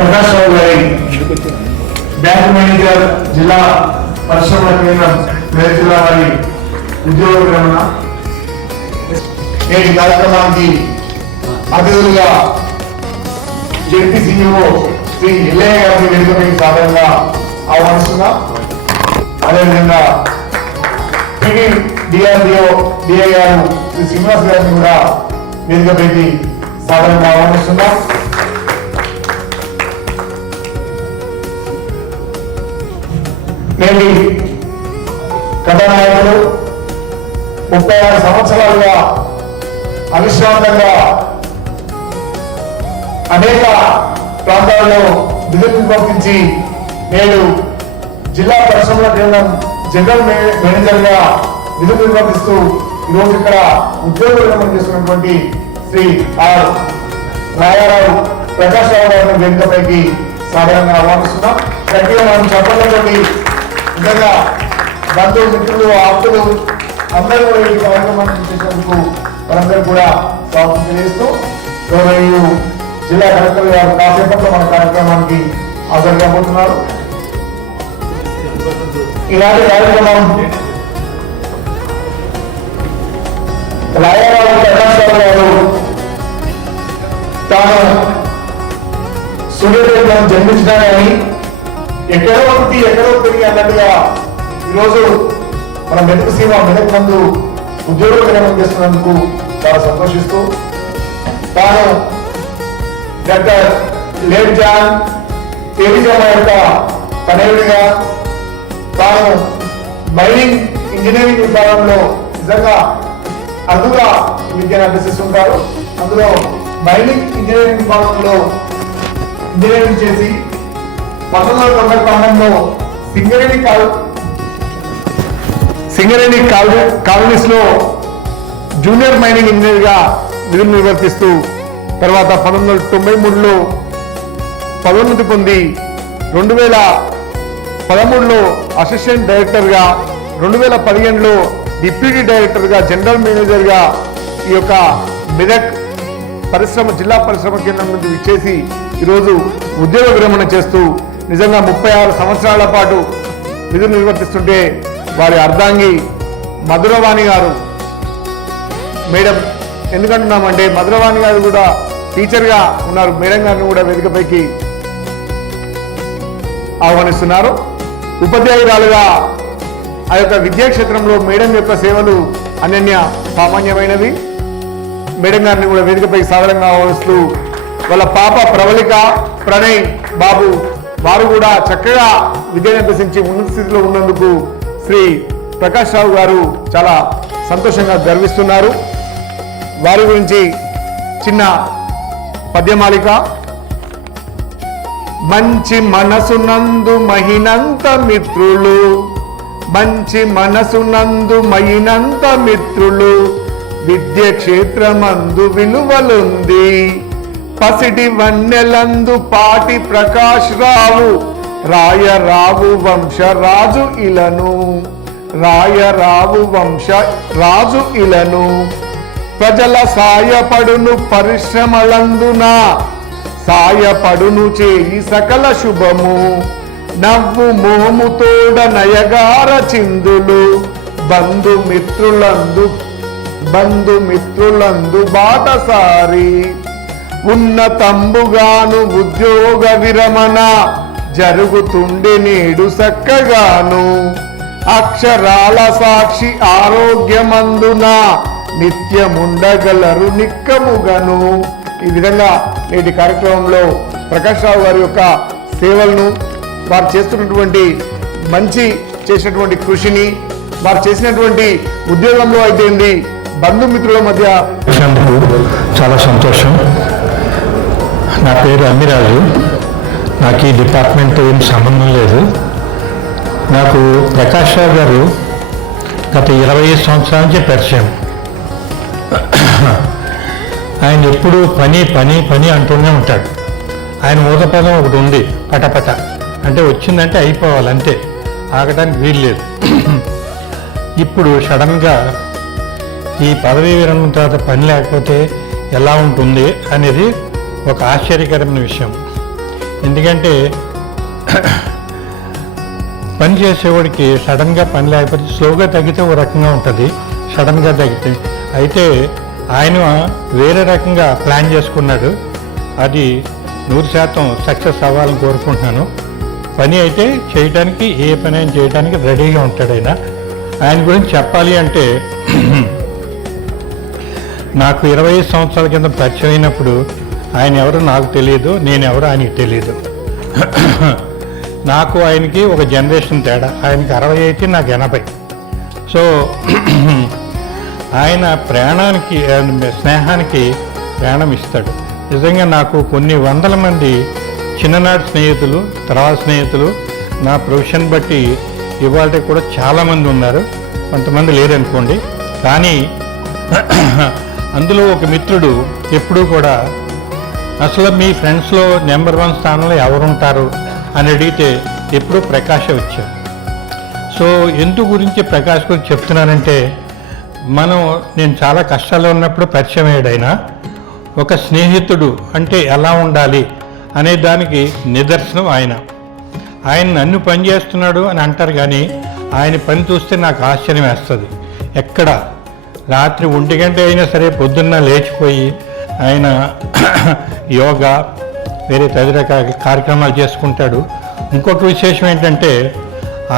ప్రకాష్ రావు గారి bank manager జిల్లా పరిశ్రమల కేంద్రం మెదక్ జిల్లా వారి ఉద్యోగ విరమణ. నేటి కార్యక్రమానికి అతిథులుగా జెడ్పీ సీఈఓ శ్రీ ఎల్లయ్య గారిని వేదికపై సాధారణంగా ఆహ్వానిస్తున్నాం. అదేవిధంగా డిఆర్డిఓ డిఐ గారు శ్రీ శ్రీనివాస్ గారిని కూడా వేదికపైకి సాధారణంగా ఆహ్వానిస్తున్నాం. నేటి కథానాయకులు 36 సంవత్సరాలుగా అవిశ్రాంతంగా అనేక ప్రాంతాల్లో విధులు నిర్వర్తించి నేడు జిల్లా పరిశ్రమల కేంద్రం జనరల్ మేనేజర్ గా విధులు నిర్వర్తిస్తూ ఈరోజు ఇక్కడ ఉద్యోగ విరమణ చేస్తున్నటువంటి శ్రీ ఆర్ రాయారావు ప్రకాష్ రావు గారిని వేదికపైకి సాధారణంగా ఆహ్వానిస్తున్నాం. గట్టిగా మనం చెప్పడంతోటి నిజంగా బంధువు మిత్రులు ఆప్తులు అందరూ కూడా ఈ కార్యక్రమాన్ని చేసినందుకు వారందరూ కూడా స్వాగతం తెలియజేస్తూ గౌరవనీయులు జిల్లా కలెక్టర్ గారు కాసేపట్లో మన కార్యక్రమానికి హాజరు కాబోతున్నారు. ఇలాంటి కార్యక్రమం రాయారావు ప్రకాష్ రావు గారు తాను సూర్యోదయం జన్మించినా కానీ ఎక్కడో ఒకటి ఎక్కడో తిరిగి అన్నట్టుగా ఈరోజు మన మెదక్ సీమ మెదక్ నందు ఉద్యోగ విరమణ చేస్తున్నందుకు చాలా సంతోషిస్తూ తాను డాక్టర్ లేట్ జాన్ తేలిజమ్మ యొక్క తనయుడిగా తాను మైనింగ్ ఇంజనీరింగ్ విభాగంలో నిజంగా అదుగా విద్యను అభ్యసిస్తుంటారు. అందులో మైనింగ్ ఇంజనీరింగ్ విభాగంలో ఇంజనీరింగ్ చేసి 1992లో సింగరేణి కాలనీస్ లో జూనియర్ మైనింగ్ ఇంజనీర్ గా విధులు నిర్వర్తిస్తూ తర్వాత 1993లో పదోన్నతి పొంది 2013లో అసిస్టెంట్ డైరెక్టర్ గా 2015లో డిప్యూటీ డైరెక్టర్ గా జనరల్ మేనేజర్ గా ఈ యొక్క మెదక్ జిల్లా పరిశ్రమ కేంద్రం నుంచి విచ్చేసి ఈరోజు ఉద్యోగ విరమణ చేస్తూ నిజంగా 36 సంవత్సరాల పాటు విధులు నిర్వర్తిస్తుంటే వారి అర్ధాంగి మధురవాణి గారు మేడం, ఎందుకంటున్నామంటే మధురవాణి గారు కూడా టీచర్గా ఉన్నారు. మేడం గారిని కూడా వేదికపైకి ఆహ్వానిస్తున్నారు. ఉపాధ్యాయురాలుగా ఆ యొక్క విద్యాక్షేత్రంలో మేడం యొక్క సేవలు అనన్య సామాన్యమైనవి. మేడం గారిని కూడా వేదికపైకి సాధారణంగా ఆహ్వానిస్తూ వాళ్ళ పాప ప్రవళిక ప్రణయ్ బాబు వారు కూడా చక్కగా విద్యను అభ్యసించి ఉన్నత స్థితిలో ఉన్నందుకు శ్రీ ప్రకాష్ రావు గారు చాలా సంతోషంగా గర్విస్తున్నారు. వారి గురించి చిన్న పద్యమాలిక. మంచి మనసునందు మహినంత మిత్రులు, మంచి మనసునందు మహినంత మిత్రులు, విద్య క్షేత్రమందు విలువలుంది, పసిడి వన్నెలందు పాటి ప్రకాష్ రావు, రాయరావు వంశ రాజు ఇలను, రాయరావు వంశ రాజు ఇలను, ప్రజల సాయపడును పరిశ్రమలందున, సాయపడును చేయి సకల శుభము, నవ్వు మోముతోడ నయగార చిందులు, బంధుమిత్రులందు బాటసారి, ఉన్నతంబుగాను ఉద్యోగ విరమణ జరుగుతుండే నేడు చక్కగాను, అక్షరాల సాక్షి ఆరోగ్యమందున నిత్యముండగలరు నిక్కముగను. ఈ విధంగా నేటి కార్యక్రమంలో ప్రకాష్ రావు గారి యొక్క సేవలను, వారు చేస్తున్నటువంటి చేసినటువంటి కృషిని, వారు చేసినటువంటి ఉద్యోగంలో అయితేంది బంధుమిత్రుల మధ్య చాలా సంతోషం. నా పేరు అమ్మిరాజు. నాకు ఈ డిపార్ట్మెంట్తో ఏం సంబంధం లేదు. నాకు ప్రకాష్ రావు గారు గత 25 సంవత్సరాల నుంచి పరిచయం. ఆయన ఎప్పుడు పని పని పని అంటూనే ఉంటాడు. ఆయన ఊతపదం ఒకటి ఉంది, పటపట అంటే వచ్చిందంటే అయిపోవాలి అంతే, ఆగటానికి వీలు లేదు. ఇప్పుడు సడన్గా ఈ పదవీ విరమణ తర్వాత పని లేకపోతే ఎలా ఉంటుంది అనేది ఒక ఆశ్చర్యకరమైన విషయం. ఎందుకంటే పని చేసేవాడికి సడన్గా పని లేకపోతే స్లోగా తగ్గితే ఓ రకంగా ఉంటుంది, సడన్గా తగ్గితే. అయితే ఆయన వేరే రకంగా ప్లాన్ చేసుకున్నాడు. అది 100% సక్సెస్ అవ్వాలని కోరుకుంటున్నాను. పని అయితే చేయడానికి, ఏ పని అయినా చేయడానికి రెడీగా ఉంటాడు ఆయన. ఆయన గురించి చెప్పాలి అంటే నాకు 25 సంవత్సరాల కింద పరిచయం అయినప్పుడు ఆయన ఎవరో నాకు తెలియదు, నేను ఎవరో ఆయనకి తెలియదు. నాకు ఆయనకి ఒక జనరేషన్ తేడా. ఆయనకి 60 అయితే నాకు 80. సో ఆయన ప్రాణానికి, స్నేహానికి ప్రాణం ఇస్తాడు. నిజంగా నాకు కొన్ని వందల మంది చిన్ననాటి స్నేహితులు, తర్వాత స్నేహితులు, నా ప్రొఫెషన్ బట్టి ఇవాళ కూడా చాలామంది ఉన్నారు, కొంతమంది లేరనుకోండి. కానీ అందులో ఒక మిత్రుడు ఎప్పుడూ కూడా అసలు మీ ఫ్రెండ్స్లో నెంబర్ 1 స్థానంలో ఎవరుంటారు అని అడిగితే ఎప్పుడూ ప్రకాషే వచ్చారు. సో ఎందుకు గురించి ప్రకాష్ గురించి చెప్తున్నానంటే, నేను చాలా కష్టాల్లో ఉన్నప్పుడు పరిచయం అయ్యాడైనా ఒక స్నేహితుడు అంటే ఎలా ఉండాలి అనే దానికి నిదర్శనం ఆయన. ఆయన నన్ను పని చేస్తున్నాడు అని అంటారు, కానీ ఆయన పని చూస్తే నాకు ఆశ్చర్యం వేస్తుంది. ఎక్కడ రాత్రి 1 గంట అయినా సరే పొద్దున్న లేచిపోయి ఆయన యోగా, వేరే తదితర కార్యక్రమాలు చేసుకుంటాడు. ఇంకొక విశేషం ఏంటంటే,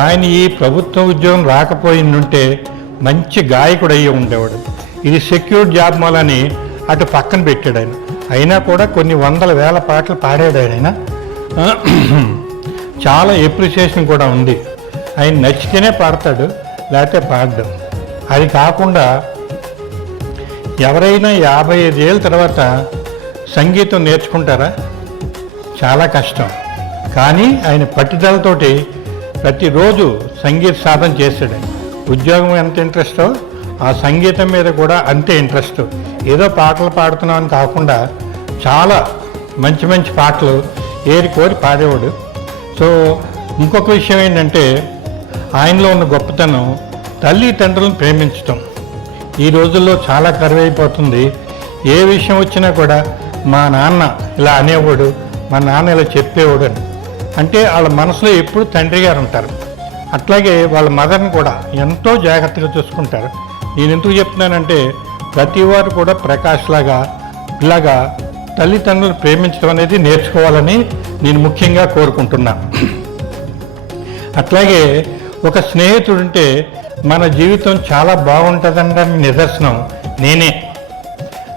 ఆయన ఈ ప్రభుత్వ ఉద్యోగం రాకపోయిందంటే మంచి గాయకుడు అయ్యి ఉండేవాడు. ఇది సెక్యూర్ జాబ్ మూలని అటు పక్కన పెట్టాడు ఆయన. అయినా కూడా కొన్ని వందల వేల పాటలు పాడాడు ఆయన. చాలా ఎప్రిసియేషన్ కూడా ఉంది. ఆయన నచ్చితేనే పాడతాడు, లేకపోతే పాడడం. అది కాకుండా ఎవరైనా 55 ఏళ్ళ తర్వాత సంగీతం నేర్చుకుంటారా? చాలా కష్టం. కానీ ఆయన పట్టుదలతోటి ప్రతిరోజు సంగీత సాధన చేశాడు. ఉద్యోగం ఎంత ఇంట్రెస్టో ఆ సంగీతం మీద కూడా అంతే ఇంట్రెస్ట్. ఏదో పాటలు పాడుతున్నామని కాకుండా చాలా మంచి మంచి పాటలు ఏరి కోరి పాడేవాడు. సో ఇంకొక విషయం ఏంటంటే, ఆయనలో ఉన్న గొప్పతనం తల్లిదండ్రులను ప్రేమించటం. ఈ రోజుల్లో చాలా కరువైపోతుంది. ఏ విషయం వచ్చినా కూడా మా నాన్న ఇలా అనేవాడు, మా నాన్న ఇలా చెప్పేవాడు అని. అంటే వాళ్ళ మనసులో ఎప్పుడు తండ్రి గారు ఉంటారు. అట్లాగే వాళ్ళ మదర్ని కూడా ఎంతో జాగ్రత్తగా చూసుకుంటారు. నేను ఎందుకు చెప్తున్నానంటే, ప్రతి వారు కూడా ప్రకాష్ లాగా ఇలాగా తల్లిదండ్రులను ప్రేమించడం అనేది నేర్చుకోవాలని నేను ముఖ్యంగా కోరుకుంటున్నా. అట్లాగే ఒక స్నేహితుడుంటే మన జీవితం చాలా బాగుంటుందనడానికి నిదర్శనం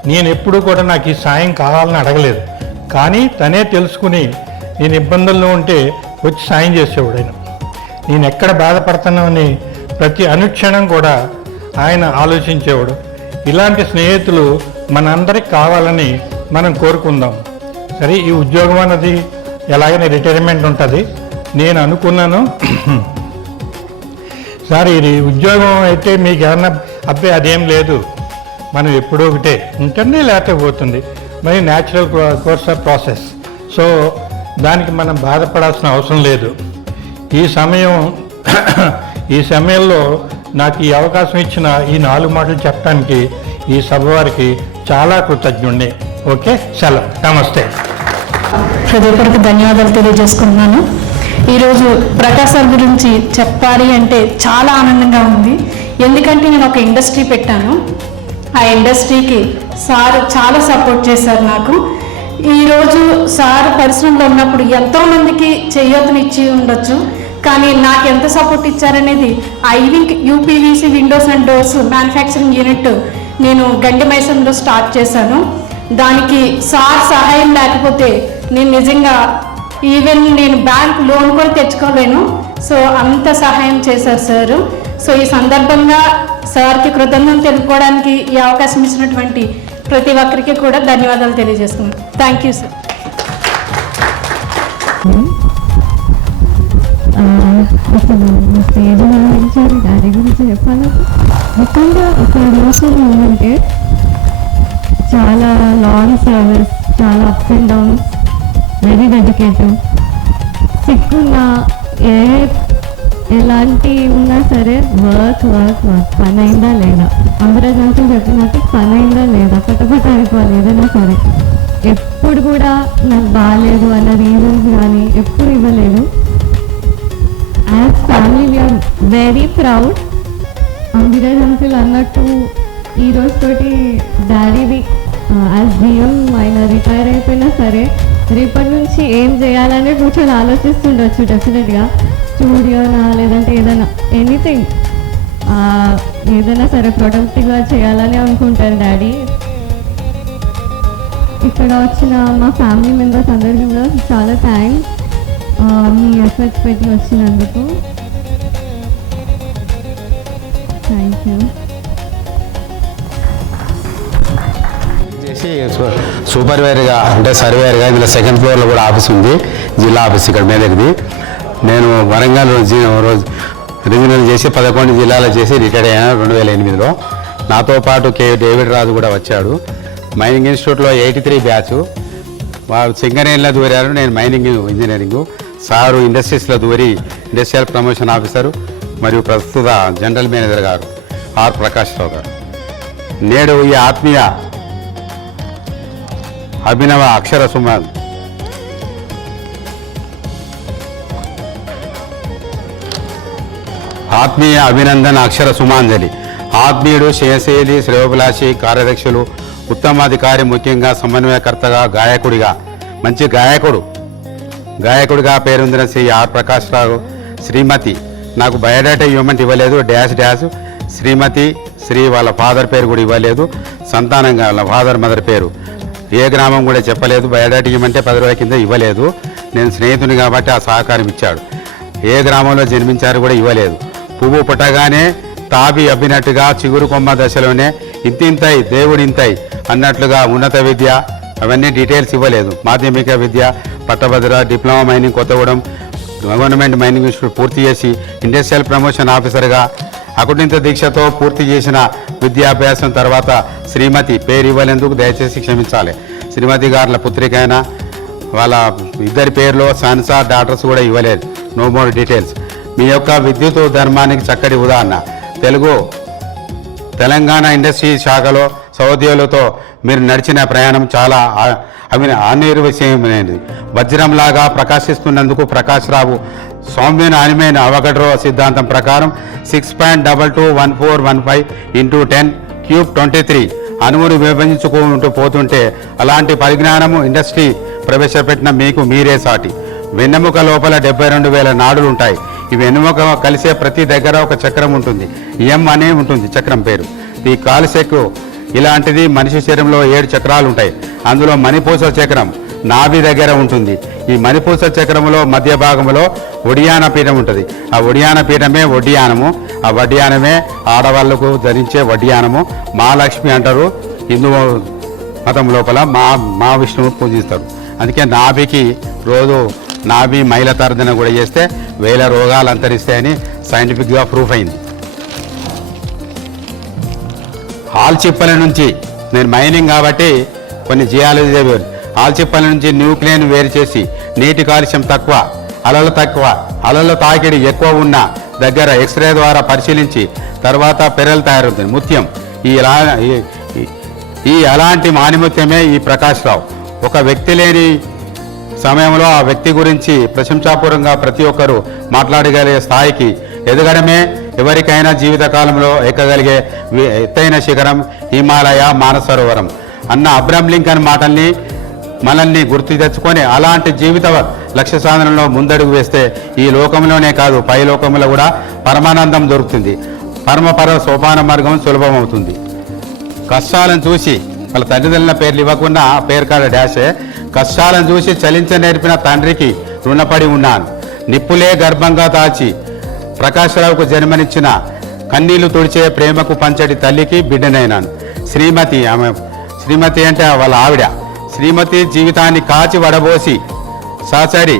నేను ఎప్పుడూ కూడా నాకు ఈ సాయం కావాలని అడగలేదు. కానీ తనే తెలుసుకుని నేను ఇబ్బందుల్లో ఉంటే వచ్చి సాయం చేసేవాడు ఆయన. నేను ఎక్కడ బాధపడుతున్నామని ప్రతి అనుక్షణం కూడా ఆయన ఆలోచించేవాడు. ఇలాంటి స్నేహితులు మనందరికి కావాలని మనం కోరుకుందాం. సరే, ఈ ఉద్యోగం అన్నది ఎలాగైనా రిటైర్మెంట్ ఉంటుంది. నేను అనుకున్నాను, సార్ ఇది ఉద్యోగం అయితే మీకు ఏమన్నా అబ్బాయి అదేం లేదు, మనం ఎప్పుడూ ఒకటే ఉంటుంది, లేకపోతే పోతుంది, మరి natural course of process. So దానికి మనం బాధపడాల్సిన అవసరం లేదు. ఈ సమయంలో నాకు ఈ అవకాశం ఇచ్చిన ఈ 4 మాటలు చెప్పడానికి ఈ సభ వారికి చాలా కృతజ్ఞుణ్ణి. ఓకే, సెలవు, నమస్తే. హృదయపూర్వక ధన్యవాదాలు తెలియజేసుకుంటున్నాను. ఈరోజు ప్రకాష్ సార్ గురించి చెప్పాలి అంటే చాలా ఆనందంగా ఉంది. ఎందుకంటే నేను ఒక ఇండస్ట్రీ పెట్టాను. ఆ ఇండస్ట్రీకి సార్ చాలా సపోర్ట్ చేశారు నాకు. ఈరోజు సార్ పరిశ్రమలో ఉన్నప్పుడు ఎంతోమందికి చేయూతనిచ్చి ఉండొచ్చు, కానీ నాకు ఎంత సపోర్ట్ ఇచ్చారనేది ఐవింక్ UPVC windows and doors manufacturing unit నేను గండి మైసంలో స్టార్ట్ చేశాను. దానికి సార్ సహాయం లేకపోతే నేను నిజంగా ఈవెన్ నేను బ్యాంక్ లోన్ కూడా తెచ్చుకోలేను. సో అంత సహాయం చేశారు సార్. సో ఈ సందర్భంగా సార్కి కృతజ్ఞతలు తెలుపుకోవడానికి ఈ అవకాశం ఇచ్చినటువంటి ప్రతి ఒక్కరికి కూడా ధన్యవాదాలు తెలియజేస్తున్నాను. Thank you sir. స్టేజ్ గురించి డాడీ గురించి చెప్పాలి. ముఖ్యంగా ఒక ఎమోషనల్ మూమెంటే. చాలా లాంగ్ సర్వీస్, చాలా ups and downs, very dedicative. సిక్కున్నా ఎలాంటి ఉన్నా సరే వర్క్ పని అయిందా లేదా, అమరాజంతులు చెప్పినట్టు పని అయిందా లేదా, పట్టపట్ట అయిపోవాలి ఏదైనా సరే. ఎప్పుడు కూడా నాకు బాగాలేదు అన్న రీజన్స్ కానీ ఎప్పుడు ఇవ్వలేదు. యాజ్ ఫ్యామిలీ వీఆర్ వెరీ ప్రౌడ్. అంబిరాజ్ అంకుల్ అన్నట్టు ఈరోజు తోటి డాడీది యాజ్ జిఎం ఆయన రిటైర్ అయిపోయినా సరే రేపటి నుంచి ఏం చేయాలని కూర్చొని ఆలోచిస్తుండొచ్చు డెఫినెట్గా. స్టూడియోనా లేదంటే ఏదైనా ఎనీథింగ్ ఏదైనా సరే ప్రొడక్టివ్గా చేయాలని అనుకుంటారు డాడీ. ఇక్కడ వచ్చిన మా ఫ్యామిలీ మెంబర్స్ అందరికీ కూడా చాలా థ్యాంక్స్ మీ ఎఫర్ట్స్ పెట్టి వచ్చినందుకు. Thank you. చేసి సూపర్వైజర్గా అంటే సర్వేయర్గా ఇందులో సెకండ్ ఫ్లోర్లో కూడా ఆఫీస్ ఉంది, జిల్లా ఆఫీస్ ఇక్కడ మేదరిది. నేను వరంగల్ రోజు రీజనల్ చేసి 11 జిల్లాలో చేసి రిటైర్ అయ్యాను 2008లో. నాతో పాటు డేవిడ్ రాజు కూడా వచ్చాడు. మైనింగ్ ఇన్స్టిట్యూట్లో 83 బ్యాచ్. వారు సింగరేణిలో దూరారు, నేను మైనింగ్ ఇంజనీరింగ్. సారు ఇండస్ట్రీస్లో దూరి ఇండస్ట్రియల్ ప్రమోషన్ ఆఫీసరు మరియు ప్రస్తుత జనరల్ మేనేజర్ గారు ఆర్ ప్రకాష్ రావు గారు. నేడు ఈ ఆత్మీయ అభినవ అక్షర సుమన్ ఆత్మీయ అభినందన అక్షర సుమాంజలి. ఆత్మీయుడు, శ్రేయశీలి, శ్రేయోభిలాషి, కార్యదక్షులు, ఉత్తమాధికారి, ముఖ్యంగా సమన్వయకర్తగా, గాయకుడిగా, మంచి గాయకుడిగా పేరొందిన శ్రీ ఆర్ ప్రకాష్ రావు. శ్రీమతి, నాకు బయోడేటా ఇవ్వమంటే ఇవ్వలేదు, డాష్ శ్రీమతి. శ్రీ వాళ్ళ ఫాదర్ పేరు కూడా ఇవ్వలేదు, సంతానంగా వాళ్ళ ఫాదర్ మదర్ పేరు ఏ గ్రామం కూడా చెప్పలేదు. బయోడేటా ఇవ్వమంటే 10 రోజుల కింద ఇవ్వలేదు. నేను స్నేహితుని కాబట్టి ఆ సహకారం ఇచ్చాడు. ఏ గ్రామంలో జన్మించారు కూడా ఇవ్వలేదు. పువ్వు పుట్టగానే తాబి అబ్బినట్టుగా చిగురు కొమ్మ దశలోనే ఇంతింతై దేవుడింతై అన్నట్లుగా ఉన్నత విద్య అవన్నీ డీటెయిల్స్ ఇవ్వలేదు. మాధ్యమిక విద్య పట్టభద్ర, diploma mining Kothagudem government mining institute పూర్తి చేసి ఇండస్ట్రియల్ ప్రమోషన్ ఆఫీసర్గా అకుంఠిత దీక్షతో పూర్తి చేసిన విద్యాభ్యాసం తర్వాత శ్రీమతి పేరు ఇవ్వలేందుకు దయచేసి క్షమించాలి. శ్రీమతి గారుల పుత్రికైనా వాళ్ళ ఇద్దరి పేర్లో సన్స్ ఆర్ డాటర్స్ కూడా ఇవ్వలేదు. No more details. మీ యొక్క విద్యుత్ ధర్మానికి చక్కటి ఉదాహరణ. తెలంగాణ ఇండస్ట్రీ శాఖలో సహోద్యోగులతో మీరు నడిచిన ప్రయాణం చాలా అనిర్వచనీయమైనది. వజ్రంలాగా ప్రకాశిస్తున్నందుకు ప్రకాష్ రావు సౌమ్యమైన అనిమైన అవగడ్రో సిద్ధాంతం ప్రకారం 6.221415 × 10³ 23 అణువును విభజించుకుంటూ పోతుంటే అలాంటి పరిజ్ఞానము ఇండస్ట్రీ ప్రవేశపెట్టిన మీకు మీరే సాటి. వెన్నెముక లోపల 72,000 నాడులు ఉంటాయి. ఈ వెన్నెముక కలిసే ప్రతి దగ్గర ఒక చక్రం ఉంటుంది. ఎం అనే ఉంటుంది చక్రం పేరు. ఈ కాలుసెక్కు ఇలాంటిది. మనిషి శరీరంలో 7 చక్రాలు ఉంటాయి. అందులో మణిపూస చక్రం నాభి దగ్గర ఉంటుంది. ఈ మణిపూస చక్రములో మధ్య భాగంలో ఒడియాన పీఠం ఉంటుంది. ఆ ఒడియాన పీఠమే వడ్డియానము. ఆ వడ్డియానమే ఆడవాళ్లకు ధరించే వడ్డియానము. మహాలక్ష్మి అంటారు హిందూ మతం లోపల. మా విష్ణువు పూజిస్తారు. అందుకే నాభికి రోజు నాభి మైల తర్జన కూడా చేస్తే 1000 రోగాలు అంతరిస్తాయని సైంటిఫిక్గా ప్రూఫ్ అయింది. ఆల్చిప్పల నుంచి నేను మైనింగ్ కాబట్టి కొన్ని జియాలజీ చదివాను. ఆల్చిప్పల నుంచి న్యూక్లియన్ వేరు చేసి నీటి కాలుష్యం తక్కువ, అలల తాకిడి ఎక్కువ ఉన్న దగ్గర ఎక్స్రే ద్వారా పరిశీలించి తర్వాత పెరలు తయారవుతుంది. ముత్యం ఈ అలాంటి మానిముత్యమే ఈ ప్రకాష్ రావు. ఒక వ్యక్తి లేని సమయంలో ఆ వ్యక్తి గురించి ప్రశంసాపూర్వంగా ప్రతి ఒక్కరూ మాట్లాడగలిగే స్థాయికి ఎదగడమే ఎవరికైనా జీవితకాలంలో ఎక్కగలిగే ఎత్తైన శిఖరం, హిమాలయ, మానసరోవరం అన్న అబ్రహం లింకన్ మాటల్ని మనల్ని గుర్తు తెచ్చుకొని అలాంటి జీవిత లక్ష్య సాధనలో ముందడుగు వేస్తే ఈ లోకంలోనే కాదు పై లోకంలో కూడా పరమానందం దొరుకుతుంది. పరమపర సోపాన మార్గం సులభమవుతుంది. కష్టాలను చూసి వాళ్ళ తల్లిదండ్రుల పేర్లు ఇవ్వకుండా పేరు కాడ డాషే. కష్టాలను చూసి చలించ నేర్పిన తండ్రికి రుణపడి ఉన్నాను. నిప్పులే గర్భంగా దాచి ప్రకాశ్రావుకు జన్మనిచ్చిన కన్నీళ్లు తుడిచే ప్రేమకు పంచటి తల్లికి బిడ్డనైనాను. శ్రీమతి అంటే వాళ్ళ ఆవిడ. శ్రీమతి జీవితాన్ని కాచి వడబోసి సాచరి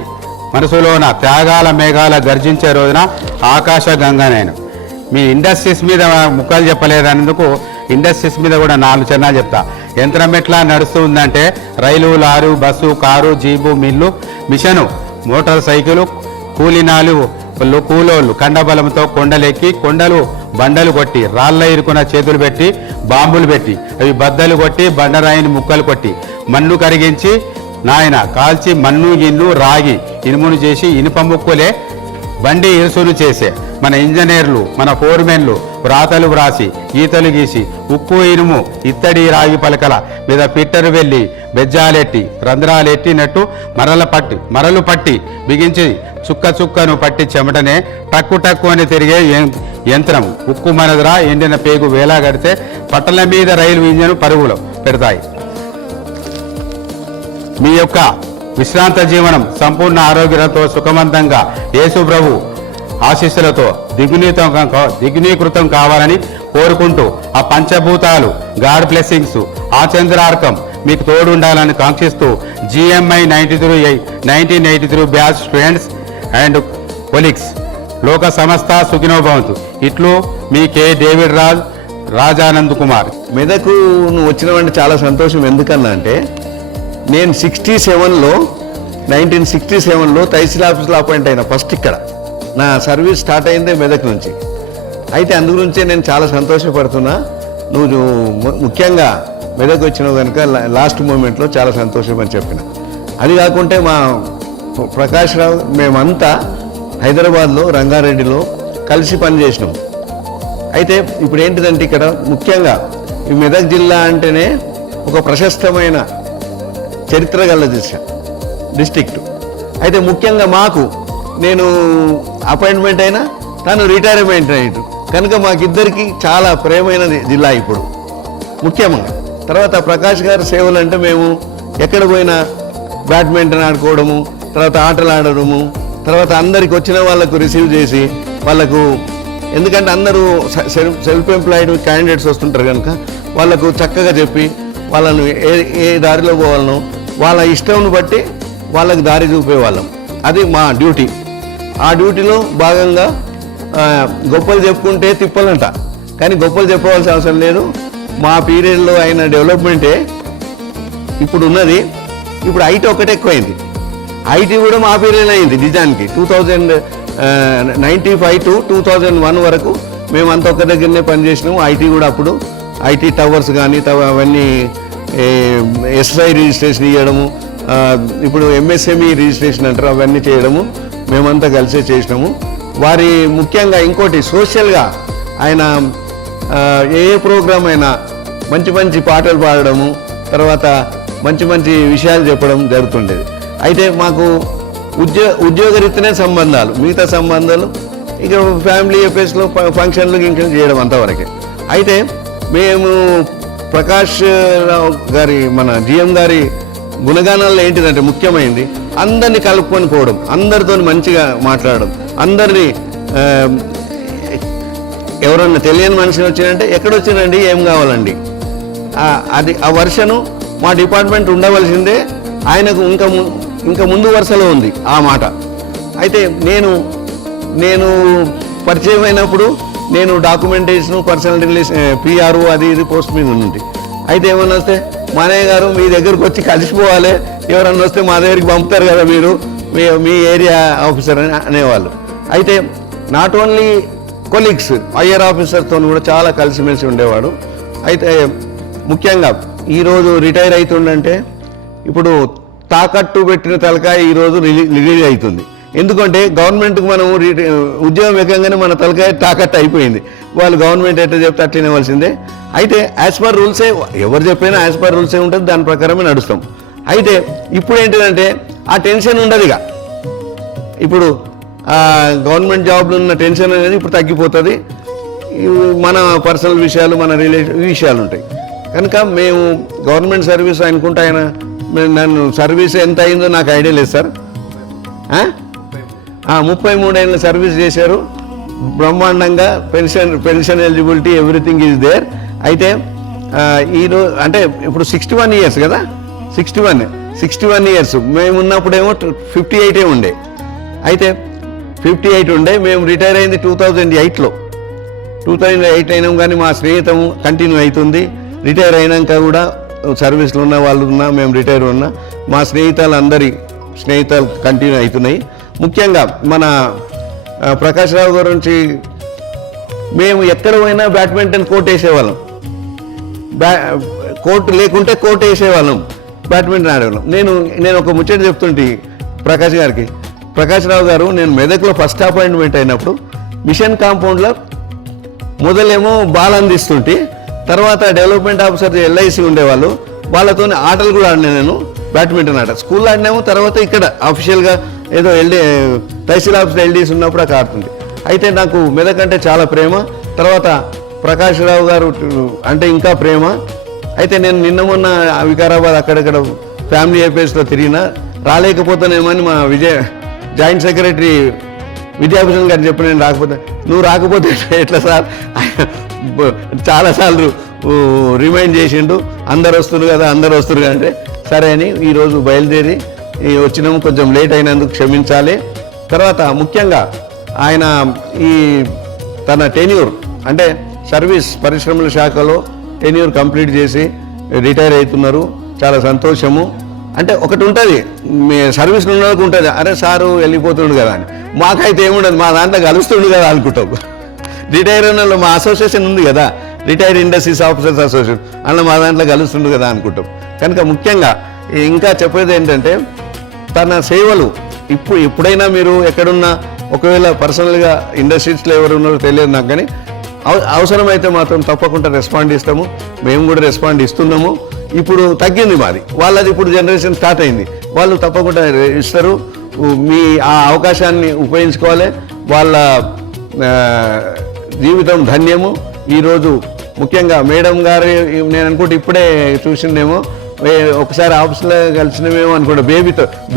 మనసులోన త్యాగాల మేఘాల గర్జించే రోజున ఆకాశ గంగనైన. మీ ఇండస్ట్రీస్ మీద ముక్కలు చెప్పలేదనేందుకు ఇండస్ట్రీస్ మీద కూడా 4 చిన్నాలు చెప్తా. యంత్రం ఎట్లా నడుస్తూ ఉందంటే rail, lorry, bus, car, jeep, mill, మిషను, మోటార్ సైకిలు, కూలీనాలు, కూలోళ్ళు కండబలంతో కొండలెక్కి కొండలు బండలు కొట్టి రాళ్ళ ఇరుకున చేతులు పెట్టి బాంబులు పెట్టి అవి బద్దలు కొట్టి బండరాయిని ముక్కలు కొట్టి మన్ను కరిగించి నాయన కాల్చి మన్ను గిన్ను రాగి ఇనుమును చేసి ఇనుప ముక్కులే బండి ఇరుసులు చేసే మన ఇంజనీర్లు మన ఫోర్మెన్లు వ్రాతలు వ్రాసి గీతలు గీసి ఉక్కు ఇనుము ఇత్తడి రాగి పలకల మీద పిట్టరు వెళ్ళి బెజ్జాలెట్టి రంధ్రాలెట్టినట్టు మరలు పట్టి బిగించి చుక్క చుక్కను పట్టి చెమటనే టక్కు టక్కు అని తిరిగే యంత్రం ఉక్కు మనదరా ఎండిన పేగు వేలాగడితే పట్టల మీద రైలు ఇంజను పరుగులు పెడతాయి. మీ యొక్క విశ్రాంత జీవనం సంపూర్ణ ఆరోగ్యంతో సుఖవంతంగా యేసు ప్రభు ఆశీస్సులతో దిగునీకృతం కావాలని కోరుకుంటూ ఆ పంచభూతాలు గాడ్ బ్లెస్సింగ్స్ ఆ చంద్రార్కం మీకు తోడు ఉండాలని కాంక్షిస్తూ GMI 1983 batch students and colleagues లోక సమస్త సుఖినోభవంతు. ఇట్లు మీ కే డేవిడ్ రాజానంద్ కుమార్. మెదకు నువ్వు వచ్చినావంటే చాలా సంతోషం. ఎందుకన్నా అంటే నేను 1967లో తహసీల్ ఆఫీస్లో అపాయింట్ అయినా ఫస్ట్. ఇక్కడ నా సర్వీస్ స్టార్ట్ అయిందే మెదక్ నుంచి. అయితే అందుగురించే నేను చాలా సంతోషపడుతున్నా. నువ్వు ముఖ్యంగా మెదక్ వచ్చినావు కనుక లాస్ట్ మూమెంట్లో చాలా సంతోషం అని చెప్పిన. అది కాకుంటే మా ప్రకాష్ రావు మేమంతా హైదరాబాద్లో రంగారెడ్డిలో కలిసి పనిచేసినాం. అయితే ఇప్పుడు ఏంటిదంటే ఇక్కడ ముఖ్యంగా ఈ మెదక్ జిల్లా అంటేనే ఒక ప్రశస్తమైన చరిత్ర గల డిస్ట్రిక్ట్. అయితే ముఖ్యంగా మాకు నేను అపాయింట్మెంట్ అయినా తను రిటైర్మెంట్ అయ్యాడు కనుక మాకిద్దరికి చాలా ప్రేమైన జిల్లా ఇప్పుడు ముఖ్యంగా. తర్వాత ప్రకాష్ గారి సేవలు అంటే మేము ఎక్కడ పోయినా బ్యాడ్మింటన్ ఆడుకోవడము, తర్వాత ఆటలు ఆడడము, తర్వాత అందరికి వచ్చిన వాళ్ళకు రిసీవ్ చేసి వాళ్ళకు, ఎందుకంటే అందరూ సెల్ఫ్ ఎంప్లాయిడ్ క్యాండిడేట్స్ వస్తుంటారు కనుక వాళ్ళకు చక్కగా చెప్పి వాళ్ళను ఏ దారిలో పోవాలనో వాళ్ళ ఇష్టం బట్టి వాళ్ళకి దారి చూపేవాళ్ళం. అది మా డ్యూటీ. ఆ డ్యూటీలో భాగంగా గొప్పలు చెప్పుకుంటే తిప్పలంట, కానీ గొప్పలు చెప్పవలసిన అవసరం లేదు. మా పీరియడ్లో అయిన డెవలప్మెంటే ఇప్పుడు ఉన్నది. ఇప్పుడు ఐటీ ఒకటే ఎక్కువైంది. ఐటీ కూడా మా పీరియడ్ అయింది నిజానికి. 1995 to 2001 వరకు మేమంతా ఒక్క దగ్గరనే పనిచేసినాము. ఐటీ కూడా అప్పుడు ఐటీ టవర్స్ కానీ అవన్నీ SI రిజిస్ట్రేషన్ ఇవ్వడము, ఇప్పుడు MSME రిజిస్ట్రేషన్ అంటారు, అవన్నీ చేయడము మేమంతా కలిసే చేసినాము. వారి ముఖ్యంగా ఇంకోటి సోషల్గా ఆయన ఏ ప్రోగ్రామ్ అయినా మంచి మంచి పాటలు పాడడము, తర్వాత మంచి మంచి విషయాలు చెప్పడం జరుగుతుండేది. అయితే మాకు ఉద్యోగరీత్యానే సంబంధాలు, మిగతా సంబంధాలు ఇక ఫ్యామిలీ అఫేర్స్లో ఫంక్షన్లు ఇంకా చేయడం అంతవరకే. అయితే మేము ప్రకాష్ రావు గారి మన GM గారి గుణగానాల్లో ఏంటిదంటే ముఖ్యమైనది అందరినీ కలుపుకొని పోవడం, అందరితో మంచిగా మాట్లాడడం, అందరినీ ఎవరన్నా తెలియని మనిషిని వచ్చినంటే ఎక్కడొచ్చినండి, ఏం కావాలండి, అది ఆ వర్షను మా డిపార్ట్మెంట్ ఉండవలసిందే. ఆయనకు ఇంకా ముందు వరుసలో ఉంది ఆ మాట. అయితే నేను పరిచయం అయినప్పుడు నేను డాక్యుమెంటేషన్, పర్సనల్ రిలేషన్, PRO అది ఇది పోస్ట్ మీద ఉంది. అయితే ఏమన్నా వస్తే మానయ్య గారు మీ దగ్గరకు వచ్చి కలిసిపోవాలి, ఎవరన్నా వస్తే మా దగ్గరికి పంపుతారు కదా మీరు, మీ ఏరియా ఆఫీసర్ అని అనేవాళ్ళు. అయితే నాట్ ఓన్లీ కొలీగ్స్, IR ఆఫీసర్తో కూడా చాలా కలిసిమెలిసి ఉండేవాడు. అయితే ముఖ్యంగా ఈరోజు రిటైర్ అవుతుండంటే ఇప్పుడు తాకట్టు పెట్టిన తలకాయ ఈరోజు రిలీజ్ అవుతుంది. ఎందుకంటే గవర్నమెంట్కి మనం ఉద్యోగం ఎక్కగానే మన తలకాయ తాకట్టు అయిపోయింది. వాళ్ళు గవర్నమెంట్ ఎట్లా చెప్తే అట్లా వినవలసిందే. అయితే యాజ్ పర్ రూల్సే, ఎవరు చెప్పినా యాజ్ పర్ రూల్సే ఉంటుంది, దాని ప్రకారమే నడుస్తాం. అయితే ఇప్పుడు ఏంటిదంటే ఆ టెన్షన్ ఉండదు. ఇక ఇప్పుడు గవర్నమెంట్ జాబ్లో ఉన్న టెన్షన్ అనేది ఇప్పుడు తగ్గిపోతుంది. మన పర్సనల్ విషయాలు, మన రిలేషన్ విషయాలు ఉంటాయి కనుక మేము గవర్నమెంట్ సర్వీస్ అనుకుంటే ఆయన నన్ను సర్వీస్ ఎంత అయిందో నాకు ఐడియా లేదు సార్. 33 ఏళ్ళ సర్వీస్ చేశారు బ్రహ్మాండంగా. Pension eligibility everything is there. అయితే ఈరోజు అంటే ఇప్పుడు 61 ఇయర్స్ కదా, 61 ఇయర్స్. మేము ఉన్నప్పుడేమో 58 ఉండే. అయితే 58 ఉండే. మేము రిటైర్ అయింది 2008లో. 2008 అయినాం, కానీ మా స్నేహితం కంటిన్యూ అవుతుంది. రిటైర్ అయినాక కూడా సర్వీస్లో ఉన్న వాళ్ళు ఉన్నా, మేము రిటైర్ ఉన్నా, మా స్నేహితులు కంటిన్యూ అవుతున్నాయి. ముఖ్యంగా మన ప్రకాష్ రావు గురించి మేము ఎక్కడ పోయినా బ్యాడ్మింటన్ కోర్ట్ వేసేవాళ్ళం, కోర్టు లేకుంటే కోర్టు వేసేవాళ్ళం, బ్యాడ్మింటన్ ఆడేవాళ్ళం. నేను ఒక ముచ్చట చెప్తుంటే ప్రకాష్ గారికి, ప్రకాష్ రావు గారు, నేను మెదక్లో ఫస్ట్ అపాయింట్మెంట్ అయినప్పుడు మిషన్ కాంపౌండ్లో మొదలేమో బాల్ అందిస్తుంటే, తర్వాత డెవలప్మెంట్ ఆఫీసర్ ఎల్ఐసి ఉండేవాళ్ళు, వాళ్ళతో ఆటలు కూడా ఆడినా నేను, బ్యాడ్మింటన్ ఆట స్కూల్లో ఆడినాము. తర్వాత ఇక్కడ అఫీషియల్గా ఏదో తహసీల్ ఆఫీస్లో ఎల్డీస్ ఉన్నప్పుడు అక్కడ ఆడుతుంది. అయితే నాకు మెదక్ అంటే చాలా ప్రేమ, తర్వాత ప్రకాష్ రావు గారు అంటే ఇంకా ప్రేమ. అయితే నేను నిన్న మొన్న వికారాబాద్ అక్కడక్కడ ఫ్యామిలీ అఫేర్స్లో తిరిగినా, రాలేకపోతానేమని మా జాయింట్ సెక్రటరీ విద్యాభూషణ్ గారు చెప్పి నేను రాకపోతే, నువ్వు రాకపోతే ఎట్లా సార్, చాలాసార్లు రిమైండ్ చేసిండు, అందరు వస్తున్నారు కదా అంటే సరే అని ఈరోజు బయలుదేరి వచ్చినాము. కొంచెం లేట్ అయినందుకు క్షమించాలి. తర్వాత ముఖ్యంగా ఆయన ఈ తన టెన్యూర్ అంటే సర్వీస్ పరిశ్రమల శాఖలో టెన్యూర్ కంప్లీట్ చేసి రిటైర్ అవుతున్నారు. చాలా సంతోషము. అంటే ఒకటి ఉంటుంది, మీ సర్వీస్లో ఉన్న వాళ్ళకి ఉంటుంది, అరే సారు వెళ్ళిపోతుండు కదా అని. మాకైతే ఏముండదు, మా దాంట్లో కలుస్తుండు కదా అనుకుంటాం. రిటైర్ అయిన వాళ్ళు మా అసోసియేషన్ ఉంది కదా, రిటైర్డ్ ఇండస్ట్రీస్ ఆఫీసర్స్ అసోసియేషన్, అలా మా దాంట్లో కలుస్తుండు కదా అనుకుంటాం. కనుక ముఖ్యంగా ఇంకా చెప్పేది ఏంటంటే, తన సేవలు ఎప్పుడైనా మీరు ఎక్కడున్నా, ఒకవేళ పర్సనల్గా ఇండస్ట్రీస్లో ఎవరు ఉన్నారో తెలియదు నాకు, కానీ అవసరమైతే మాత్రం తప్పకుండా రెస్పాండ్ ఇస్తాము. మేము కూడా రెస్పాండ్ ఇస్తున్నాము. ఇప్పుడు తగ్గింది మాది, వాళ్ళది ఇప్పుడు జనరేషన్ స్టార్ట్ అయింది, వాళ్ళు తప్పకుండా ఇస్తారు. మీ ఆ అవకాశాన్ని ఉపయోగించుకోవాలి. వాళ్ళ జీవితం ధన్యము. ఈరోజు ముఖ్యంగా మేడం గారు, నేను అనుకుంటే ఇప్పుడే చూసిందేమో, ఒకసారి ఆఫీస్లో కలిసినమేమో అనుకుంటా,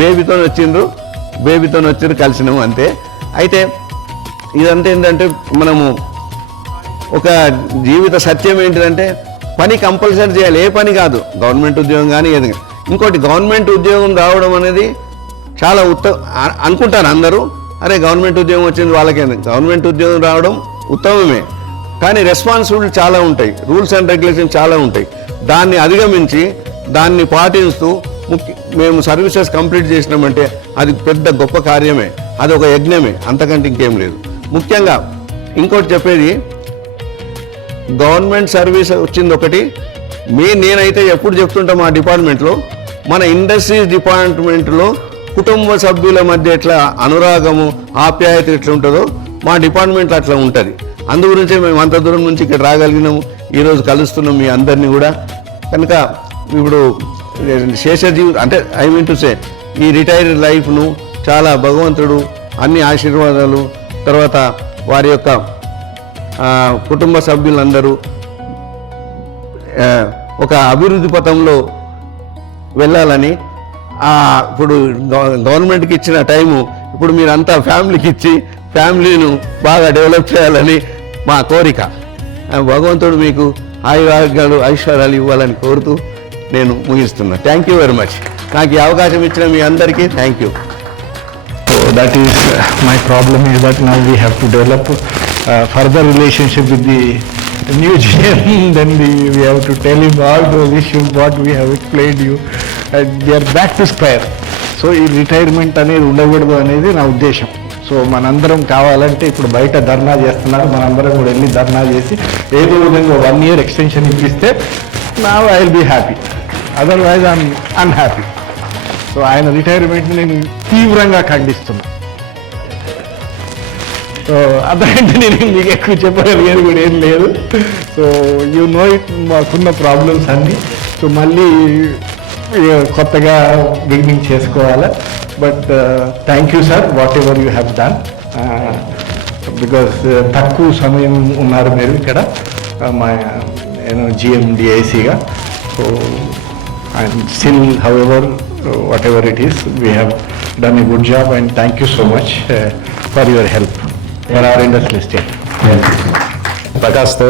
బేబీతో వచ్చిండ్రు కలిసినాము అంతే. అయితే ఇదంతా ఏంటంటే, మనము ఒక జీవిత సత్యం ఏంటిదంటే, పని కంపల్సరీ చేయాలి. ఏ పని కాదు, గవర్నమెంట్ ఉద్యోగం కానీ ఏది. ఇంకోటి, గవర్నమెంట్ ఉద్యోగం రావడం అనేది చాలా అనుకుంటారు అందరూ, అరే గవర్నమెంట్ ఉద్యోగం వచ్చింది వాళ్ళకే. గవర్నమెంట్ ఉద్యోగం రావడం ఉత్తమమే, కానీ రెస్పాన్సిబిలిటీ చాలా ఉంటాయి, రూల్స్ అండ్ రెగ్యులేషన్ చాలా ఉంటాయి. దాన్ని అధిగమించి దాన్ని పాటిస్తూ మేము సర్వీసెస్ కంప్లీట్ చేసినామంటే అది పెద్ద గొప్ప కార్యమే, అది ఒక యజ్ఞమే, అంతకంటే ఇంకేం లేదు. ముఖ్యంగా ఇంకోటి చెప్పేది, గవర్నమెంట్ సర్వీస్ వచ్చింది ఒకటి. నేనైతే ఎప్పుడు చెప్తుంటా మా డిపార్ట్మెంట్లో, మన ఇండస్ట్రీస్ డిపార్ట్మెంట్లో కుటుంబ సభ్యుల మధ్య ఎట్లా అనురాగము ఆప్యాయత ఎట్లా ఉంటుందో మా డిపార్ట్మెంట్లో అట్లా ఉంటుంది. అందుగురించే మేము అంత దూరం నుంచి ఇక్కడ రాగలిగినాము, ఈరోజు కలుస్తున్నాం మీ అందరినీ కూడా. కనుక ఇప్పుడు శేషజీవి అంటే ఐ మీన్ టు సే, ఈ రిటైర్డ్ లైఫ్ను చాలా భగవంతుడు అన్ని ఆశీర్వాదాలు, తర్వాత వారి యొక్క కుటుంబ సభ్యులందరూ ఒక అభివృద్ధి పథంలో వెళ్ళాలని, ఇప్పుడు గవర్నమెంట్కి ఇచ్చిన టైము ఇప్పుడు మీరంతా ఫ్యామిలీకి ఇచ్చి ఫ్యామిలీను బాగా డెవలప్ చేయాలని మా కోరిక. భగవంతుడు మీకు ఆయురారోగ్యాలు ఐశ్వర్యాలు ఇవ్వాలని కోరుతూ నేను ముగిస్తున్నా. Thank you very much. నాకు ఈ అవకాశం ఇచ్చిన మీ అందరికీ thank you. So that is my problem is that now we have to develop further relationship with the new GM. Then we have to tell him all those issues what we have explained you, and we are back to square. So ఈ retirement అనేది ఉండకూడదు అనేది నా ఉద్దేశం. So మనందరం కావాలంటే ఇప్పుడు బయట ధర్నా చేస్తున్నారు, మనందరం కూడా వెళ్ళి ధర్నా చేసి ఏదో విధంగా 1 year ఎక్స్టెన్షన్ ఇప్పిస్తే నా I will be happy, otherwise I'm unhappy. So ఆయన రిటైర్మెంట్ని నేను తీవ్రంగా ఖండిస్తున్నా. సో అదంటే నేను మీకు ఎక్కువ చెప్పగలిగేది కూడా ఏం లేదు. సో యూ నో ఇట్, మాకున్న ప్రాబ్లమ్స్ అన్నీ. సో మళ్ళీ కొత్తగా బిగినింగ్ చేసుకోవాలి. But thank you sir, whatever you have done, because తక్కువ సమయం ఉన్నారు మీరు ఇక్కడ మా GMDICగా. So and still however whatever it is, we have done a good job, and thank you so much for your help for our industrial estate. ప్రకాష్తో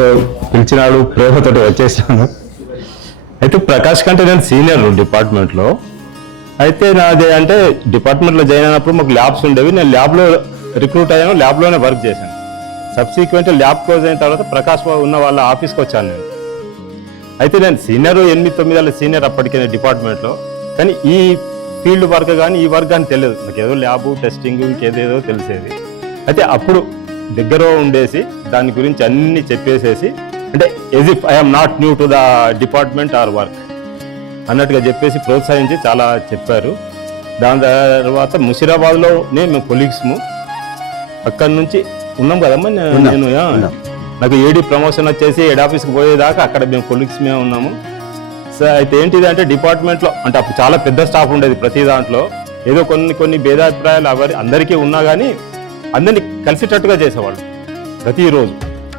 పిలిచినాడు, ప్రేమతోటి వచ్చేసాను. అయితే ప్రకాష్ కంటే నేను సీనియర్ డిపార్ట్మెంట్లో. అయితే నాది అంటే డిపార్ట్మెంట్లో జాయిన్ అయినప్పుడు మాకు ల్యాబ్స్ ఉండేవి, నేను ల్యాబ్లో రిక్రూట్ అయ్యాను, ల్యాబ్లోనే వర్క్ చేశాను. సబ్సిక్వెంట్ ల్యాబ్ క్లోజ్ అయిన తర్వాత ప్రకాష్ ఉన్న వాళ్ళ ఆఫీస్కి వచ్చాను నేను. అయితే నేను సీనియర్ 8-9 ఏళ్ళ సీనియర్ అప్పటికే డిపార్ట్మెంట్లో, కానీ ఈ ఫీల్డ్ వర్క్ కానీ ఈ వర్క్ కానీ తెలియదు నాకు. ఏదో ల్యాబ్ టెస్టింగ్ ఇంకేదేదో తెలిసేది. అయితే అప్పుడు దగ్గర ఉండేసి దాని గురించి అన్ని చెప్పేసేసి, అంటే as if I'm not new to the department or work అన్నట్టుగా చెప్పేసి ప్రోత్సహించి చాలా చెప్పారు. దాని తర్వాత ముషీరాబాద్లోనే మేము కొలీగ్స్ము, అక్కడి నుంచి ఉన్నాం కదమ్మా. నాకు ఏడీ ప్రమోషన్ వచ్చేసి హెడ్ ఆఫీస్కి పోయేదాకా అక్కడ మేము కొలీగ్స్ మేము ఉన్నాము. సో అయితే ఏంటిది అంటే డిపార్ట్మెంట్లో అంటే అప్పుడు చాలా పెద్ద స్టాఫ్ ఉండేది. ప్రతి దాంట్లో ఏదో కొన్ని భేదాభిప్రాయాలు అందరికీ ఉన్నా కానీ అందరినీ కలిసేటట్టుగా చేసేవాళ్ళు.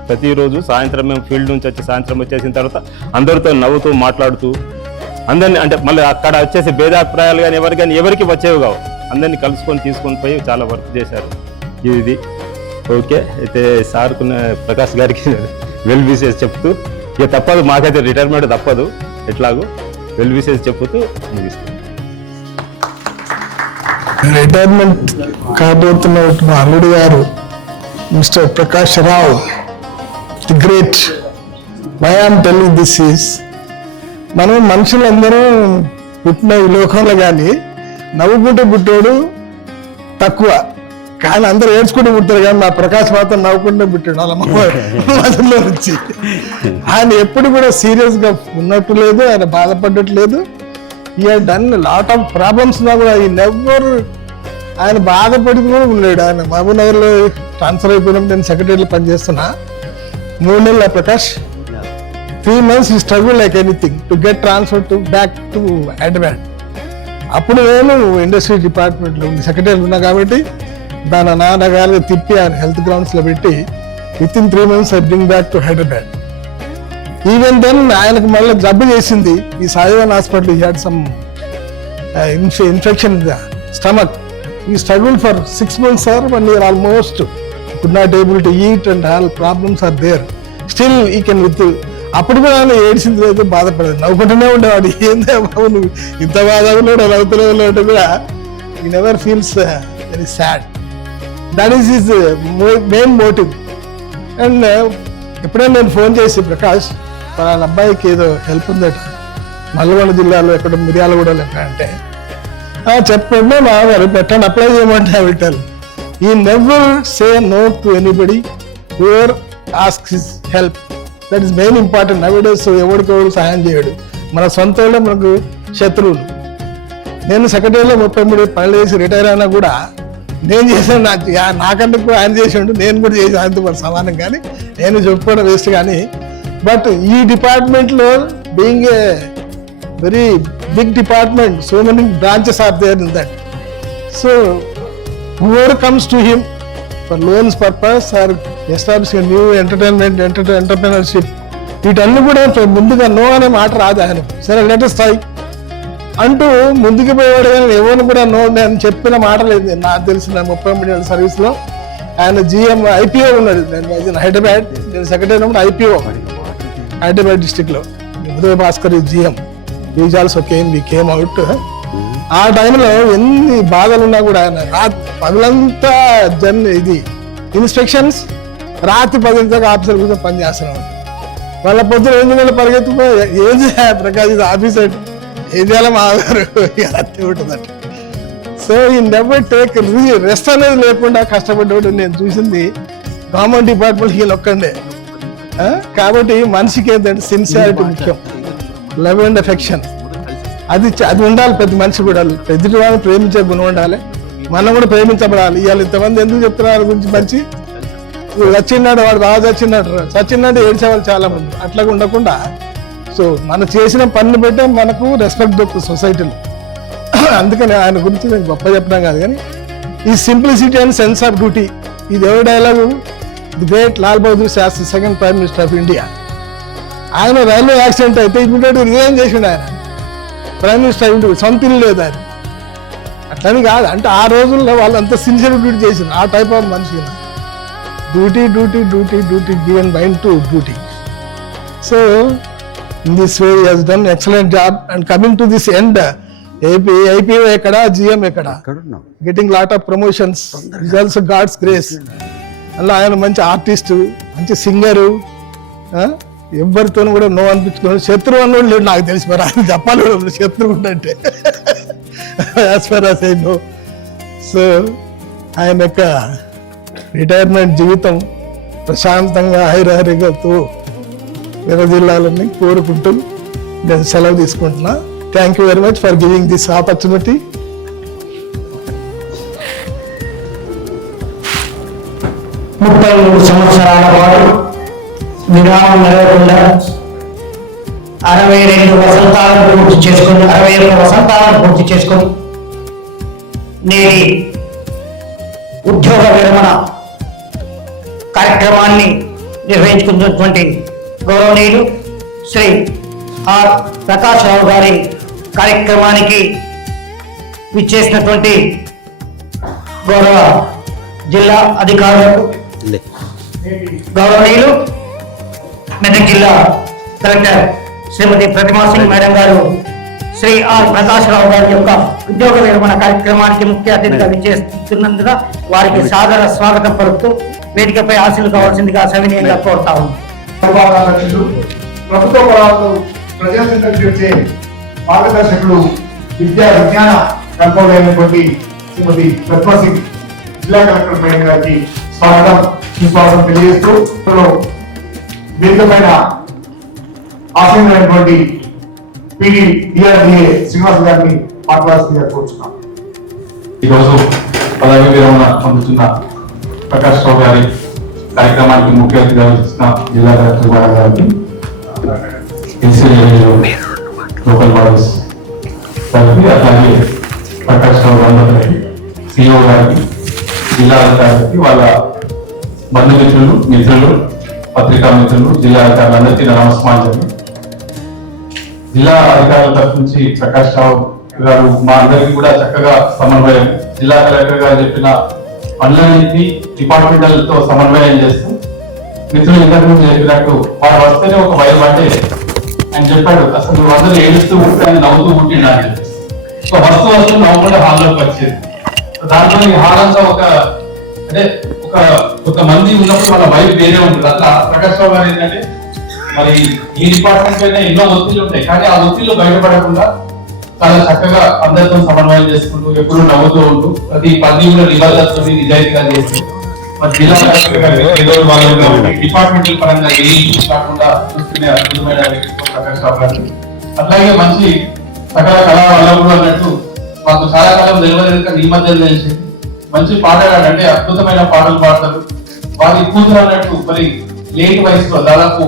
ప్రతిరోజు సాయంత్రం మేము ఫీల్డ్ నుంచి వచ్చి సాయంత్రం వచ్చేసిన తర్వాత అందరితో నవ్వుతూ మాట్లాడుతూ అందరినీ, అంటే మళ్ళీ అక్కడ వచ్చేసి భేదాభిప్రాయాలు కానీ ఎవరికి వచ్చేవి కావు. అందరినీ కలుసుకొని తీసుకొని పోయి చాలా వర్క్ చేశారు. ఇది ఓకే. అయితే సార్కు ప్రకాష్ గారికి వెల్ విషెస్ చెప్తూ, ఇక తప్పదు, మాకైతే రిటైర్మెంట్ తప్పదు, ఎట్లాగో వెల్ విషెస్ చెప్తూ ముగిస్తాం. రిటైర్మెంట్ కాబోతున్న మా అల్లుడు గారు mister Prakash Rao, the great. Why I'm telling this is, మనం మనుషులందరూ పుట్టిన ఈ లోకంలో కానీ నవ్వుకుంటూ పుట్టాడు తక్కువ, కానీ అందరూ ఏడ్చుకుంటూ పుట్టారు. కానీ మా ప్రకాష్ మాత్రం నవ్వుకుంటూ పుట్టాడు వాళ్ళ మధులో నుంచి. ఆయన ఎప్పుడు కూడా సీరియస్గా ఉన్నట్టు లేదు, ఆయన బాధపడట్లేదు. ఈ డన్ లాట్ ఆఫ్ ప్రాబ్లమ్స్ ఉన్నా కూడా ఈ నెవర్ ఆయన బాధపడి కూడా ఉన్నాడు. ఆయన మహబూబ్నగర్లో ట్రాన్స్ఫర్ అయిపోయినప్పుడు నేను సెక్రటరీలో పనిచేస్తున్నా. 3 నెలల ప్రకాష్ 3 months ఈ struggle like anything to get transfer to back to Hyderabad. అప్పుడు నేను ఇండస్ట్రీ డిపార్ట్మెంట్లో సెక్రటరీ ఉన్నా కాబట్టి దాని నాన్నగారు తిప్పి ఆయన హెల్త్ గ్రౌండ్స్లో పెట్టి within 3 months I bring back to Hyderabad. Even then ఆయనకు మళ్ళీ జబ్బు చేసింది ఈ సాయివాన్ hospital. He had some infection in the stomach. He struggle for 6 months or 1 year almost. Could not able to eat and all problems are there. Still he can with. అప్పుడు కూడా ఆయన ఏడ్చింది అయితే బాధపడదు, నవ్వుకుంటూనే ఉండేవాడు. ఏందే బాబు నువ్వు ఇంత బాధలో నవ్వుతూనే ఉన్నట్టు కూడా he never feels very sad. That is his main motive. And ఎప్పుడైనా నేను ఫోన్ చేసి ప్రకాష్ వాళ్ళ అబ్బాయికి ఏదో హెల్ప్ ఉందట నల్గొండ జిల్లాలో ఎక్కడ మిర్యాలగూడలో ఎక్కడ అంటే చెప్పండి మావారు పెట్టండి అప్లై చేయమంటే విట్టాలి. He never say no to anybody whoever ask his help. That is main important. Nowadays ఎవరికెవరు సహాయం చేయడు. మన సొంత వాళ్ళే మనకు శత్రువులు. నేను సెక్రటరీలో 33 పనులు చేసి రిటైర్ అయినా కూడా నేను చేసాను, నాకంటే కూడా ఆయన చేసాడు, నేను కూడా చేసి ఆయనతో పాటు సమానం. కానీ నేను చెప్పుకోవడం వేస్ట్. కానీ బట్ ఈ డిపార్ట్మెంట్లో being a very big department, so many branches are there in that. So whoever comes to him for loans purpose or establishing a new entrepreneurship, వీటన్ని కూడా ముందుగా నో అనే మాట రాదు ఆయన. సరే లెటెస్ట్ ట్రై అంటూ ముందుకు పోయేవాడు. కానీ ఎవరిని కూడా నో అని చెప్పిన మాట లేదు. నాకు తెలిసిన 33 ఏళ్ళ సర్వీస్లో ఆయన GM IPO ఉన్నాడు. నేను హైదరాబాద్, నేను సెక్రటరీ ఉన్నప్పుడు IPO హైదరాబాద్ డిస్టిక్లో Uday Bhaskar GM. Is also came out. ఆ టైంలో ఎన్ని బాధలు ఉన్నా కూడా ఆయన పగలంతా ఇది ఇన్స్పెక్షన్స్, రాత్రి 10 దాకా ఆఫీసర్ కోసం పనిచేస్తున్నాం. వాళ్ళ పొద్దున 8 గంటల పరిగెత్తుకో ఏం చేయాలి ప్రకాష్ ఇది ఆఫీసర్ ఏం చేయాలి మా గారు అట్టే ఉంటుందట. సో ఈ నెవర్ టేక్ రెస్ట్ అనేది లేకుండా కష్టపడ్డాడు. నేను చూసింది గవర్నమెంట్ డిపార్ట్మెంట్ వీళ్ళు ఒక్కండే. కాబట్టి మనిషికి ఏంటంటే సిన్సియారిటీ ముఖ్యం, లవ్ అండ్ ఎఫెక్షన్ అది ఉండాలి. ప్రతి మనిషి కూడా ఎదుటి వాళ్ళని ప్రేమించే గుణం ఉండాలి, మనం కూడా ప్రేమించబడాలి. ఇవాళ ఇంతమంది ఎందుకు చెప్తున్నారు గురించి మంచి చచ్చిన్నాడు వాడు బాగా చచ్చిన్నాడు ఏడ్చేవాళ్ళు చాలా మంది. అట్లా ఉండకుండా సో మనం చేసిన పనిని బట్టే మనకు రెస్పెక్ట్ దొరుకుతుంది సొసైటీలో. అందుకని ఆయన గురించి నేను గొప్ప చెప్పడం కాదు, కానీ ఈ simplicity and sense of duty ఇది ఎవరి dialogue, the great Lal Bahadur Shastri, second prime minister of India. ఆయన రైల్వే యాక్సిడెంట్ అయితే ఇమీడియట్గా రిజైన్ చేసిండు. ఆయన ప్రైమ్ మినిస్టర్ అయ్యిండు, సొంత ఇల్లు లేదు ఆయన. అట్లని కాదు, అంటే ఆ రోజుల్లో వాళ్ళు అంత సిన్సియర్ డ్యూటీ చేసింది. ఆ టైప్ ఆఫ్ మనిషి duty duty duty duty given mind to duty. So in this way he has done excellent job. And coming to this end, IPO ఎక్కడ, GM ఎక్కడ, getting lot of promotions, is also God's grace. అలా ఆయన మంచి artist, మంచి singer, ఎవరితో కూడా no అనిపించుకోవాలి. శత్రువు అన్నోడు లేడు నాకు తెలిసి, మరి ఆయన చెప్పాలి కూడా శత్రువు ఉండంటే as far as I know. So ఆయన యొక్క రిటైర్మెంట్ జీవితం ప్రశాంతంగా హైరారిగతో విరజిల్లాలని కోరుకుంటూ నేను సెలవు తీసుకుంటున్నా. Thank you very much for giving this opportunity. ముప్పై 3 సంవత్సరాల పాటు విరామం లేకుండా 62 వసంతాలను పూర్తి చేసుకొని 61 వసంతాలను పూర్తి చేసుకొని నేటి ఉద్యోగ విరమణ కార్యక్రమాన్ని నిర్వహించుకున్నటువంటి గౌరవనీయులు శ్రీ ఆర్ ప్రకాష్ రావు గారి కార్యక్రమానికి విచ్చేసినటువంటి గౌరవ జిల్లా అధికారులకు, గౌరవనీయులు మెదక్ జిల్లా కలెక్టర్ శ్రీమతి ప్రతిమా సింగ్ మేడం గారు శ్రీ ఆర్ ప్రకాష్ రావు గారి యొక్క ఉద్యోగ విరమణ కార్యక్రమానికి ముఖ్య అతిథిగా విచ్చేస్తున్నందున వారికి సాదర స్వాగతం పలుకుతూ వేదికపై ఆశీలు కావాల్సిందిగా సవినయంగా కోరుతా ఉన్నాం. ప్రభుత్వ పరాలు ప్రజల చెంతకు వచ్చే మార్గదర్శకులు విద్యా విజ్ఞాన కల్పమైనటువంటి శ్రీమతి ప్రతిమా సింగ్ జిల్లా కలెక్టర్ మేడం గారికి స్వాగతం సుస్వాగతం తెలియజేస్తూ వేదిక పైన ఆసీనమైనటువంటి పిడి డిఆర్డిఏ శ్రీనివాస్ గారిని మాట్లాడాల్సిందిగా కోరుచున్నాం. ఈరోజు పదవి విరమణ పొందుతున్న ప్రకాష్ రావు గారి కార్యక్రమానికి ముఖ్య అతిథిగా వచ్చిన జిల్లా కలెక్టర్ గారికి, లోకల్ బాడీస్ గారికి, అట్లాగే ప్రకాష్ రావు గారికి, సిఇఓ గారికి, జిల్లా అధికారులకి, వాళ్ళ బంధుమిత్రులు, మిత్రులు, పత్రికా మిత్రులు, జిల్లా అధికారులందరికీ నమస్కారం. జిల్లా అధికారుల తరఫు నుంచి ప్రకాష్ రావు గారు మా అందరికీ కూడా చక్కగా సమన్వయం, జిల్లా కలెక్టర్ గారు చెప్పిన పనులన్నింటినీ డిపార్ట్మెంట్లతో సమన్వయం చేస్తూ, మిత్రులు ఇంతకుముందు చెప్పినట్టు వారు వస్తేనే ఒక భయం. అంటే ఆయన చెప్పాడు, అసలు నువ్వు అందరూ ఏడుస్తూ ఉంటే ఆయన నవ్వుతూ ఉంటుండ అని చెప్పేసి వస్తూ నవ్వకుండా హాల్లోకి వచ్చేది. దాంట్లో ఈ హాల్ అంతా ఒక మంది ఉన్నప్పుడు వాళ్ళ వైపు వేరే ఉంటుంది. అట్లా ప్రకాష్ రావు గారు ఏంటంటే మరి ఈ డిపార్ట్మెంట్ పైన ఎన్నో ఒత్తిళ్లు ఉంటాయి, కానీ ఆ ఒత్తిళ్లు బయటపడకుండా చాలా చక్కగా అందరితో సమన్వయం చేసుకుంటూ, ఎప్పుడు నవ్వుతూ ఉంటూ, ప్రతి పని కూడా నిబద్ధతతో నిజాయితీగా చేస్తూ, మరి జిల్లా కలెక్టర్ గారు ఏదో డిపార్ట్మెంటల్ పరంగా ఏ ఇష్యూస్ కాకుండా చూసుకునే అద్భుతమైన వ్యక్తిత్వం ప్రకాష్ రావు గారు. అట్లాగే మంచి సకల కళా వల్లభుడు అన్నట్టు మాకు చాలా కాలం తెలియదు, ఈ మధ్య తెలిసి మంచి పాటగాడు, అంటే అద్భుతమైన పాటలు పాడతారు. వారి కూతురు అన్నట్టు మరి లేట్ వయసులో దాదాపు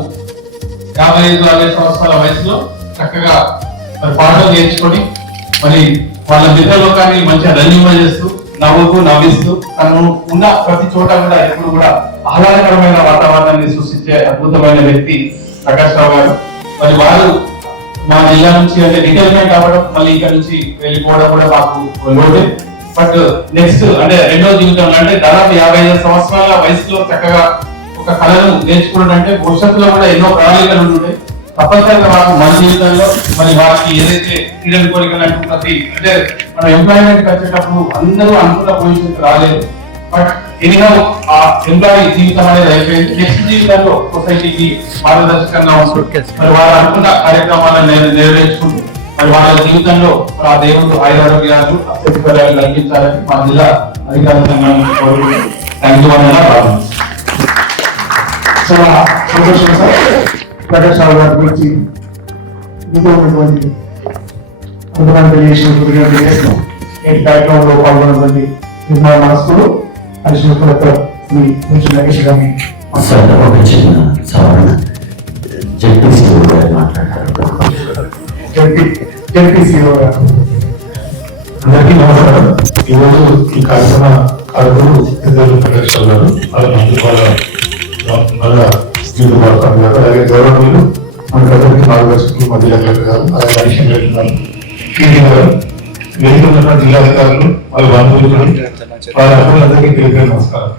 55-60 సంవత్సరాల వయసులో చక్కగా మరి పాటలు నేర్చుకొని మరి వాళ్ళ మిత్రలోకాన్ని మంచిగా రంజింపజేస్తూ, నవ్వుతూ నవ్విస్తూ, తను ఉన్న ప్రతి చోట కూడా ఎప్పుడు కూడా ఆహ్లాదకరమైన వాతావరణాన్ని సృష్టించే అద్భుతమైన వ్యక్తి ప్రకాష్ రావు గారు. మరి వారు మా జిల్లా నుంచి అంటే రిటైర్మెంట్ అవ్వడం, మళ్ళీ ఇక్కడ నుంచి వెళ్ళిపోవడం కూడా మాకు లోటే. బట్ నెక్స్ట్ అంటే రెండో జీవితంలో అంటే దాదాపు 55 సంవత్సరాల వయసులో చక్కగా ఒక కళను నేర్చుకోవడం అంటే భవిష్యత్తులో కూడా ఎన్నో ప్రణాళికలు ఉంటాయి. తప్పనిసరిగా మాకు మన జీవితంలో మరి వారికి ఏదైతే క్రీడలు కోరికలంటూ ప్రతి అంటే మన ఎంప్లాయ్మెంట్ వచ్చేటప్పుడు అందరూ అనుకున్న పొజిషన్ రాలేదు. బట్ ఎనిహౌ ఆ ఎంప్లాయీ జీవితం అనేది అయిపోయింది. నెక్స్ట్ జీవితంలో సొసైటీకి మార్గదర్శకంగా ఉంటుంది. మరి వారు అనుకున్న కార్యక్రమాలను నెరవేర్చుకుంటూ మరి వాళ్ళ జీవితంలో ఆ దేవుడు ఆయురారోగ్యాలు అత్యధికారాలు కలిగించాలని మా జిల్లా అధికార సంఘాన్ని కోరుకుంటున్నాను. థ్యాంక్ యూ అన్న. చాలా సంతోషం సార్. ప్రకాష్ రావు గారి గురించి నేటి కార్యక్రమంలో పాల్గొన్నటువంటి నిర్మాణ మనస్కులు అడిషనల్ కలెక్టర్ శ్రీ నగేష్ గారిని జడ్పీసీఓ గారు. అందరికీ నమస్కారం. ఈరోజు ఈ కార్యక్రమ కారకులు ఇద్దరు ప్రకాష్ రావు గారు, అలాగే గౌరవనీయులు మన ప్రజలకి మార్గదర్శకులు మా జిల్లా కలెక్టర్ గారు, అలాగే అడిషనల్ కలెక్టర్ గారు, వేదిక ఉన్న జిల్లా అధికారులు, వాళ్ళ బంధువులు, వాళ్ళ అందరికీ తెలియజేయ నమస్కారం.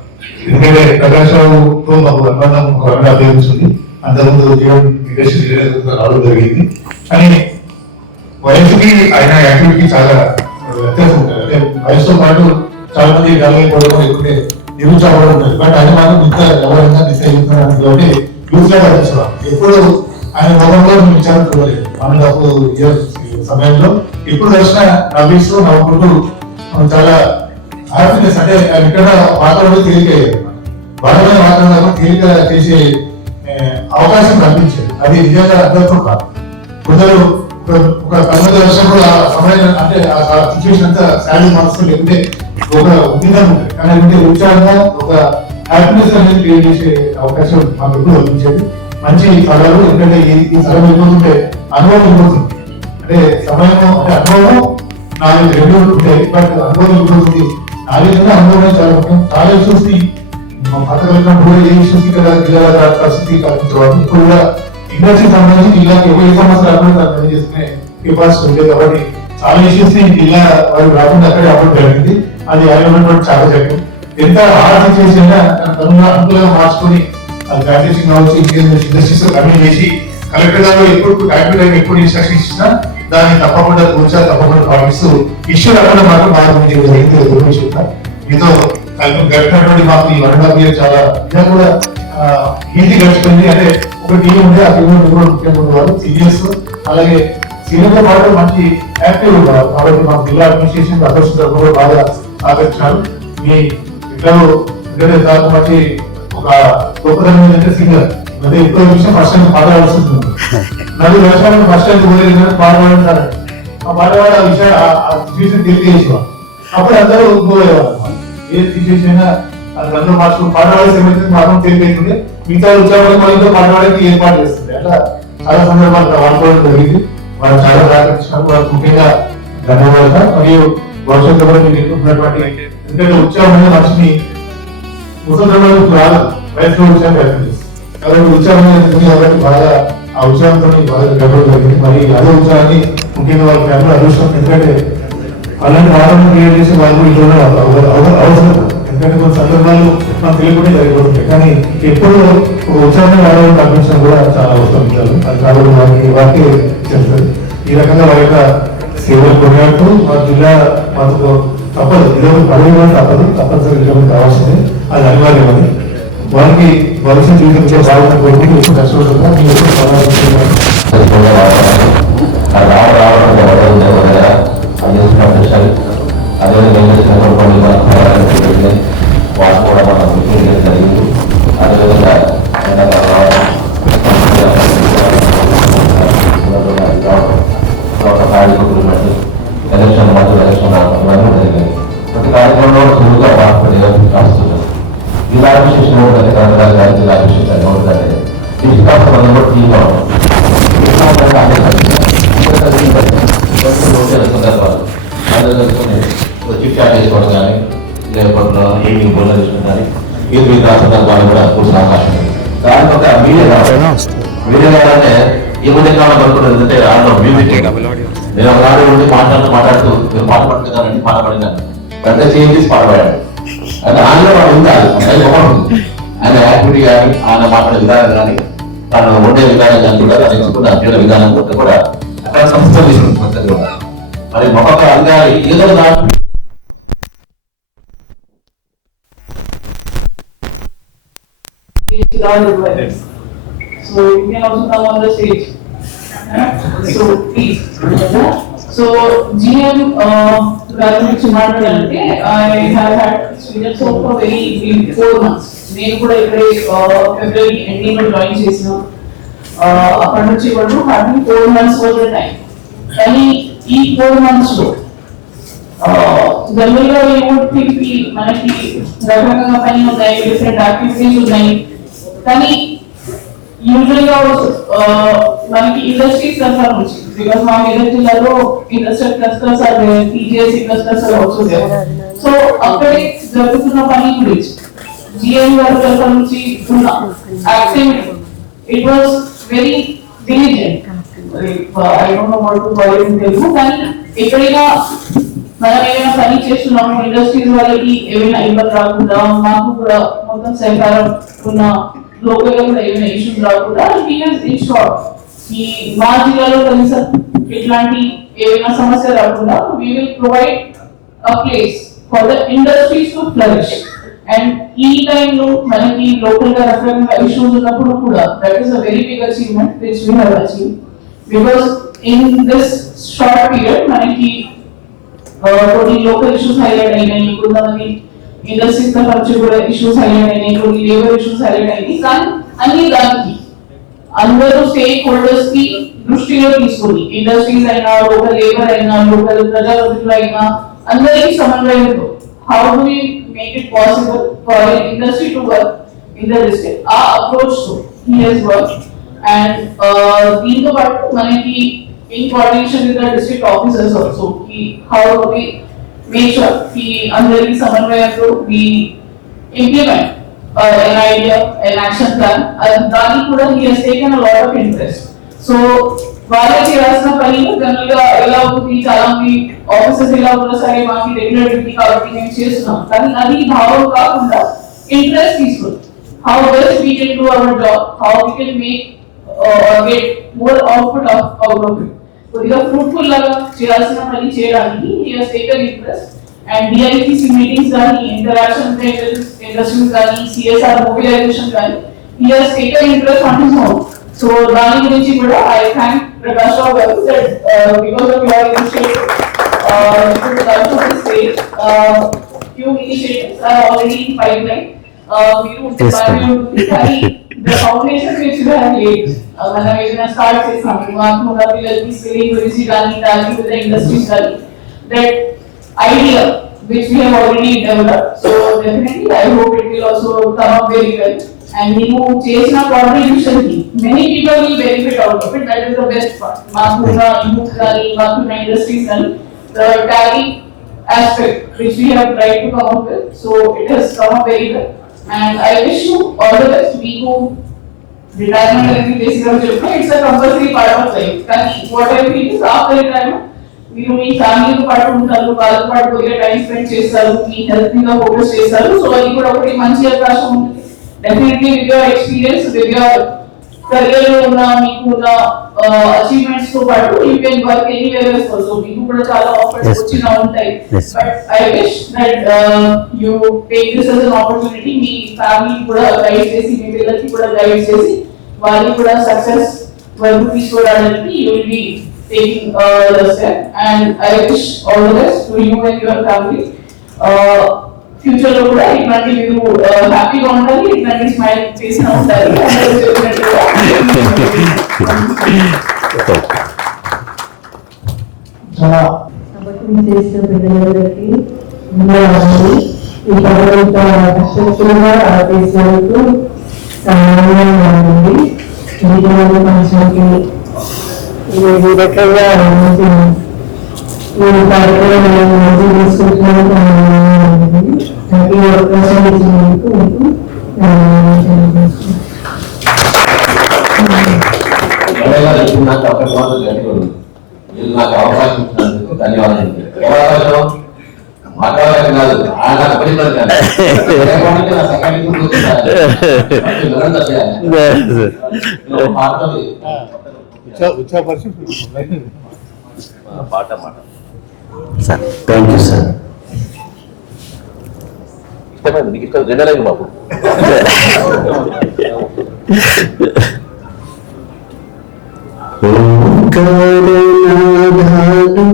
ఎందుకంటే ప్రకాష్ రావుతో మాకు అనుబంధం ఒక అభివృద్ధి అంతకుముందు జీవన్ రావడం జరిగింది. కానీ వయసుకి ఆయన యాక్టివిటీ చాలా వ్యత్యాసం ఉంటుంది. అంటే వయసుతో పాటు చాలా మంది గలవైపోవడం, లేకుంటే నిరుత్సాహపడం ఉంటుంది. బట్ ఆయన మాత్రం ఇంత ఎవరైనా నిశ్చయిస్తున్నాడు కాబట్టి యూత్ గా కనిపిస్తున్నాం. ఎప్పుడు ఆయన మొదట్లో విచారం చూడలేదు. 1.5 ఇయర్స్ సమయంలో ఎప్పుడు దర్శన నవ్విస్తూ నవ్వుకుంటూ చాలా హ్యాపీనెస్, అంటే ఇక్కడ వాతావరణం తిరిగిపోయేది. బలమైన వాతావరణంలో తేలిక చేసే అవకాశం కల్పించేది. అది నిజంగా అందరితో కాదు. కొందరు ఒక 19 వర్షంలో ఆ సమయం అంటే ఆ సిచ్యువేషన్ అంతా శాలరీ మనసు లేకుంటే ఒక ఉద్యోగం ఉంటుంది, కానీ ఉంటే ఉత్సాహంగా ఒక హ్యాపీనెస్ అనేది క్రియేట్ చేసే అవకాశం మాకు ఎప్పుడు కల్పించేది. మంచి ఫలాలు ఎందుకంటే ఈ స్థలం వెళ్ళిపోతుంటే అనుభవం వెళ్ళిపోతుంది. అంటే సమయం అంటే అనుభవం 4 రెండు ఉంటాయి, బట్ అనుభవం వెళ్ళిపోతుంది. 4 అనుభవం చాలా ముఖ్యం. చాలా ఇష్యూస్ ని పక్కన ఏ ఇష్యూస్ ఇక్కడ జిల్లా పరిస్థితి కల్పించేవాడు. ఇప్పుడు కూడా ఇండస్ట్రీ సంబంధించి జిల్లాకి ఏ సమస్య రాకుండా తను చేసుకునే కెపాసిటీ ఉంది కాబట్టి చాలా ఇష్యూస్ ని జిల్లా వాళ్ళు రాకుండా అక్కడే అవ్వడం జరిగింది. అది అయినటువంటి చాలా జరిగింది. ఎంత హార్డ్ సిచ్యువేషన్ అనుకూలంగా మార్చుకొని అది ప్యాకేజింగ్ కావచ్చు ఇండస్ట్రీస్ కమిటీ చేసి కలెక్టర్ గారు ఎప్పుడు టైం ఎప్పుడు ఇన్స్ట్రక్షన్స్ ఇచ్చినా దాన్ని తప్పకుండా కూర్చొని తప్పకుండా పాటిస్తూ ఇష్యూ రాకుండా మాత్రం బాగా జరిగింది. మీతో గడిపినటువంటి మాకు ఈ 1.5 years చాలా ఇంకా కూడా ఈజీ గడిచిపోయింది. అంటే ఒక టీం ఉండే ఆ టీం కూడా ముఖ్యంగా ఉండేవారు సీనియర్స్, అలాగే సీనియర్ తో పాటు మంచి యాక్టివ్ ఉండేవారు. కాబట్టి మాకు జిల్లా అడ్మినిస్ట్రేషన్ అసోసియేషన్ కూడా బాగా సహకరించారు. మీ ఇద్దరు దాకా మంచి ఒక గొప్పదనం ఏంటంటే సీనియర్ అంటే ఎక్కువ విషయం ఫస్ట్ టైం పాడవలసి ఉంటుంది. 4 వర్షాలను ఫస్ట్ టైం పోలేదు పాడవాడు ఆ పాడవాడు ఆ విషయం ఆ సిచ్యువేషన్ తెలియజేసేవారు. అప్పుడు అందరూ పోయేవారు. ఏ సిచ్యువేషన్ అయినా అందరూ మార్చుకుని పాడవాళ్ళకి ఏమైతే మాత్రం తెలియజేస్తుంది. మిగతా ఉద్యోగాలు వాళ్ళతో పాడవాళ్ళకి ఏర్పాటు చేస్తుంది. అట్లా చాలా సందర్భాలు వాడుకోవడం జరిగింది. వాళ్ళు చాలా సహకరించినారు. వాళ్ళకి ముఖ్యంగా ధన్యవాదాలు. మరియు భవిష్యత్తు కూడా మీరు ఎన్నుకున్నటువంటి ఎందుకంటే ఉత్సవం అనేది మనిషిని ముసలి రాదు వయసులో ఉత్సవం జరుగుతుంది కాబట్టి ఉత్సవం జరుగుతుంది కాబట్టి బాగా ఆ ఉత్సవంతో బాగా గడపడం జరిగింది. మరి అదే ఉత్సవాన్ని ముఖ్యంగా వాళ్ళ ఫ్యామిలీ అదృష్టం. ఎందుకంటే అలాంటి వాతావరణం క్రియేట్ చేసి వాళ్ళు ఇంట్లో అవసరం. ఎందుకంటే కొన్ని సందర్భాలు మనకు తెలియకుండా జరిగిపోతుంటాయి, కానీ ఎప్పుడు ఉత్సవాన్ని వాడడం కల్పించడం కూడా చాలా అవసరం ఉంటారు. అది కాబట్టి వారికి చెప్తారు. ఈ రకంగా వారి యొక్క సేవలు కొనియాడుతూ మా జిల్లా మాకు తప్పదు, ఇరవై పదవి తప్పదు, తప్పనిసరి ఇరవై కావాల్సింది, అది అనివార్యమని వారికి భవిష్యత్ జీవితం బాగున్న కొద్దిగా ఎక్కువ కష్టపడుతున్నా వాళ్ళు కూడా మనం జరిగింది. అదేవిధంగా ఎలక్షన్ మధ్య ఎలక్షన్ ఇవన్నీ జరిగింది. ప్రతి కార్యక్రమంలో సులువుగా పాల్పడే రాస్తున్నారు. జిల్లా అడ్మినిస్ట్రేషన్ ఉంటుంది, కలెక్టర్ గారి జిల్లా అడ్మినిస్ట్రేషన్ ఉంటుంది. డిస్ట్రిక్ట్ ఆఫీసర్ కూడా టీగా సందర్భాలు చిట్ చాట్ చేసుకోవడం కానీ లేకపోతే ఈవినింగ్ బోర్డు తీసుకుని కానీ ఇది మిగతా సందర్భాలు కూడా కూర్చున్న అవకాశం ఉంది. దాంతో మీడియా కావాలంటే ఈ మధ్య కాలం పడుకుంటుంది. ఎందుకంటే ఆడలో మ్యూజిక్ నేను ఒక రాడు ఉండి మాట్లాడుతూ మీరు పాట పడుతున్నారని పాట పడినాను, పెద్ద చేంజెస్ పాడబడాడు. అంటే ఆయనలో వాడు ఉండాలి, ఆయన యాక్టివిటీ కానీ ఆయన మాట్లాడే విధానం కానీ తను ఉండే విధానం కానీ కూడా తను ఎంచుకున్న అభ్యర్థ విధానం కూడా అక్కడ సంస్థ తీసుకుంటుంది కూడా. మరి ఒక్కొక్క అధికారి ఏదో So you can also come on the stage. So please. So GM Rajendra Chimarante, I have had experience of for very 4 months. నేను కూడా ఇక్కడే ఫిబ్రవరి ఎండింగ్ లో జాయిన్ చేసిన అప్పటి నుంచి కూడా hardly 4 months was the time. కానీ ఈ 4 months లో జనరల్గా యూ వుడ్ థింక్ మనకి రకరకాల పని ఉన్నాయి, డిఫరెంట్ యాక్టివిటీస్ ఉన్నాయి, కానీ యూజువల్ గా మనకి ఇండస్ట్రీస్ తరఫు నుంచి బికాస్ మా మెదక్ జిల్లాలో industrial clusters are there, TGIC clusters are also there. So అక్కడే జరుగుతున్న పని గురించి జిఎం గారి తరఫు నుంచి ఉన్న activity it was very diligent. I don't know what to call it in Telugu, కానీ ఎక్కడైనా మనం ఏమైనా పని చేస్తున్నాము ఇండస్ట్రీస్ వాళ్ళకి ఏమైనా ఇబ్బంది రాకుండా మాకు కూడా మొత్తం సహకారం ఉన్న లోకల్ గా కూడా ఏమైనా ఇష్యూస్ రాకుండా ఈ మా జిల్లాలో కనీసం ఇట్లాంటి ఏమైనా సమస్య రాకుండా we will provide a place for the industries to flourish. And ఈ టైంలో మనకి లోకల్ గా రకరకాల ఇష్యూస్ ఉన్నప్పుడు కూడా that is a very big achievement which we have achieved, because in this short period మనకి కొన్ని లోకల్ ఇష్యూస్ హైలైట్ అయినాయి. కొంతమంది ఇండస్ట్రీస్ నుంచి కూడా ఇష్యూస్ హైలైట్ అయినాయి, కొన్ని లేబర్ ఇష్యూస్ హైలైట్ అయినాయి. కానీ అన్ని దానికి అందరూ స్టేక్ హోల్డర్స్ కి దృష్టిలో తీసుకుని ఇండస్ట్రీస్ అయినా, లోకల్ లేబర్ అయినా, లోకల్ ప్రజాప్రతినిధులు అయినా అందరికీ సమన్వయంతో how do we make it possible for industry to work in the district, ఆ అప్రోచ్ తో హి హస్ వర్క్. అండ్ దీంతో పాటు మనకి in coordination with the district officers also, how do we make sure అందరికీ సమన్వయంతో we implement an idea, an action plan. దానికి కూడా he has taken a lot of interest. So వాళ్ళే చేయాల్సిన పని జనరల్ గా ఎలా ఉంటుంది, చాలా మంది ఆఫీసర్స్ ఎలా ఉన్నా సరే మాకు రెగ్యులర్ డ్యూటీ కాబట్టి మేము చేస్తున్నాం, కానీ అది భావం కాకుండా ఇంట్రెస్ట్ తీసుకుంది. How best we can do our job, how we can make get more output out of it. కొద్దిగా ఫ్రూట్ఫుల్ లాగా చేయాల్సిన పని చేయడానికి he has taken interest. And DITC meetings కానీ, interaction with industries కానీ, CSR mobilization కానీ he has taken interest on his own. So దాని గురించి కూడా I thank Prakash Rao garu that because of your initiative to the touch of the stage, few initiatives are already in pipeline. మీరు కానీ the foundation which you have laid, మనం ఏదైనా start చేసాము ఆత్మగా పిల్లలకి స్కిల్లింగ్ గురించి కానీ, దానికి విత్ ఇండస్ట్రీస్ కానీ, that idea which we have already developed. So definitely I hope it will also come up very well. And you చేసిన contribution ki many people will benefit out of it. That is the best part. మాకున్న youth కానీ, మాకున్న industries కానీ, the tally aspect which we have tried to come up with. So it has come up very well. And I wish you all the best. మీకు retirement అనేది basically చెప్పిన it's a compulsory part of life. కానీ what I feel is after retirement మీరు మీ ఫ్యామిలీతో పాటు ఉంటారు, వాళ్ళతో పాటు కొద్దిగా టైం స్పెండ్ చేస్తారు, మీ హెల్త్ మీద ఫోకస్ చేస్తారు. సో అది కూడా ఒకటి మంచి అవకాశం ఉంటుంది. Definitely with your experience, with your career లో ఉన్న మీకు ఉన్న అచీవ్మెంట్స్ తో పాటు you can work anywhere else also. మీకు కూడా చాలా ఆఫర్స్ వచ్చినా ఉంటాయి. But I wish that you take this as an opportunity. Me family కూడా గైడ్ చేసి, మీ పిల్లలకి కూడా గైడ్ చేసి, వాళ్ళకి కూడా సక్సెస్ వరకు తీసుకోవడానికి you will be taking the step. And I wish all the best to you and your family. Future lo kuda ilanti meeru happy ga undali, ilanti smile face na undali. కాబట్టి చేసిన పెద్దలందరికీ ధన్యవాదాలు. ఈ భగవంత కష్టంగా చేసినందుకు ఆనందంగా ఉంది. వీటి పంచానికి ఈ రకంగా నేను కార్యక్రమం మంచి తీసుకుంటున్నాను. నాకు ఈ అవకాశం ఇచ్చినందుకు మీకు నాకు అవకాశం ఇచ్చినందుకు ధన్యవాదాలు. మాట్లాడాలి కాదు, ఆయన పడిపోయింది కానీ సార్ థ్యాంక్ యూ సార్. ఇష్టమైంది నీకు ఇష్టం జనలేదు బాబు. ఓంకారనాదాలు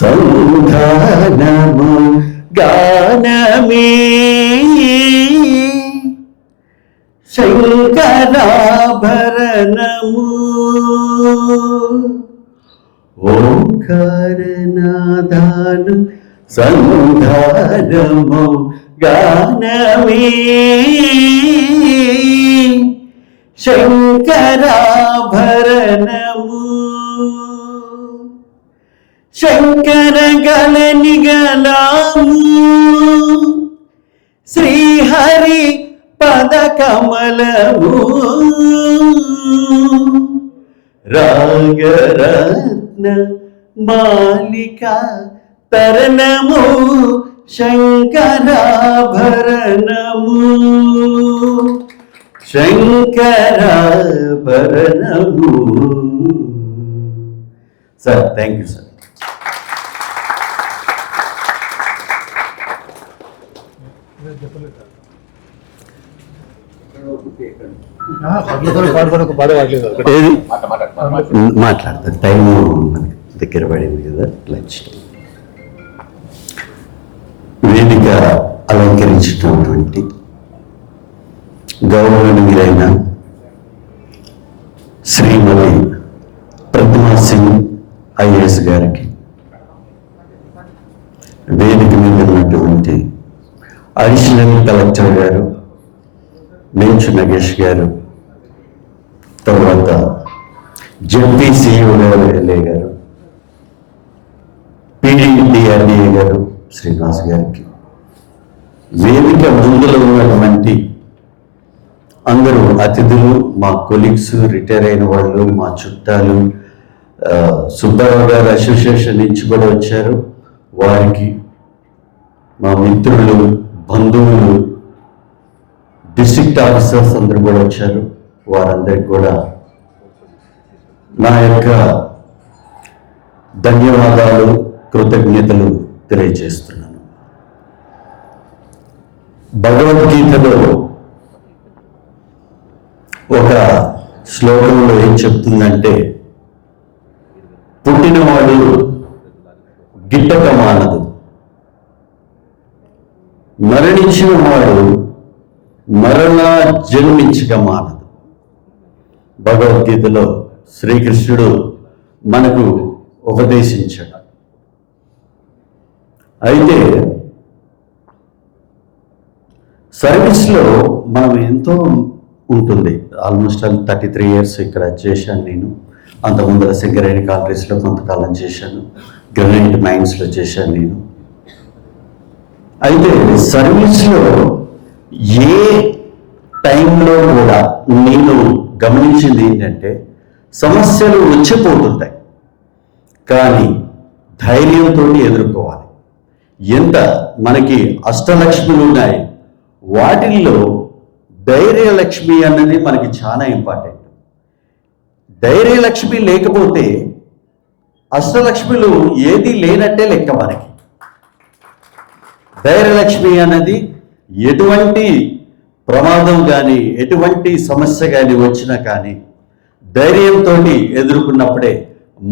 సంధానము గానమే శంకరాభరణము. ఓంకారనాదాలు సంధానము గానమే శంకరాభరణము. శంకర గలని గలాము శ్రీహరి పద కమలము. రాగరత్న మాలిక తరణము Shankarabharanam. Shankarabharanam. Sir thank you sir. మాట్లాడతాను, టైం మనకి దగ్గర పడింది కదా. లంచ్ వేదిక అలంకరించినటువంటి గౌరవనీయులైన శ్రీమతి ప్రతిమా సింగ్ ఐఏఎస్ గారికి, వేదిక మీద ఉన్నటువంటి అడిషనల్ కలెక్టర్ గారు మెంచు నగేష్ గారు, తర్వాత జెడ్పీ సిఇఓ గారు, ఎల్ఏ గారు, PDDRDA గారు శ్రీనివాస్ గారికి, వేదిక ముందులో ఉన్నటువంటి అందరూ అతిథులు, మా కొలీగ్స్, రిటైర్ అయిన వాళ్ళు, మా చుట్టాలు, సుబ్బారావు గారు అసోసియేషన్ నుంచి కూడా వచ్చారు, వారికి, మా మిత్రులు, బంధువులు, డిస్ట్రిక్ట్ ఆఫీసర్స్ అందరూ కూడా వచ్చారు, వారందరికి కూడా నా యొక్క ధన్యవాదాలు, కృతజ్ఞతలు తెలియజేస్తున్నాను. భగవద్గీతలో ఒక శ్లోకంలో ఏం చెప్తుందంటే, పుట్టినవాడు గిట్టక మానదు, మరణించిన వాడు మరలా జన్మించక మానదు. భగవద్గీతలో శ్రీకృష్ణుడు మనకు ఉపదేశించాడు. అయితే సర్వీస్లో మనం ఎంతో ఉంటుంది. ఆల్మోస్ట్ 33 ఇయర్స్ ఇక్కడ చేశాను నేను. అంతకుముందర సింగరేణి కాలరీస్లో కొంతకాలం చేశాను, గ్రనైట్ మైన్స్లో చేశాను నేను. అయితే సర్వీస్లో ఏ టైంలో కూడా నేను గమనించింది ఏంటంటే, సమస్యలు వచ్చిపోతుంటాయి, కానీ ధైర్యంతో ఎదుర్కోవాలి. ఎంత మనకి అష్టలక్ష్ములు ఉన్నాయి, వాటిల్లో ధైర్యలక్ష్మి అన్నది మనకి చాలా ఇంపార్టెంట్. ధైర్యలక్ష్మి లేకపోతే అష్టలక్ష్మిలు ఏది లేనట్టే లెక్క మనకి. ధైర్యలక్ష్మి అన్నది ఎటువంటి ప్రమాదం కానీ ఎటువంటి సమస్య కానీ వచ్చినా కానీ ధైర్యంతో ఎదుర్కొన్నప్పుడే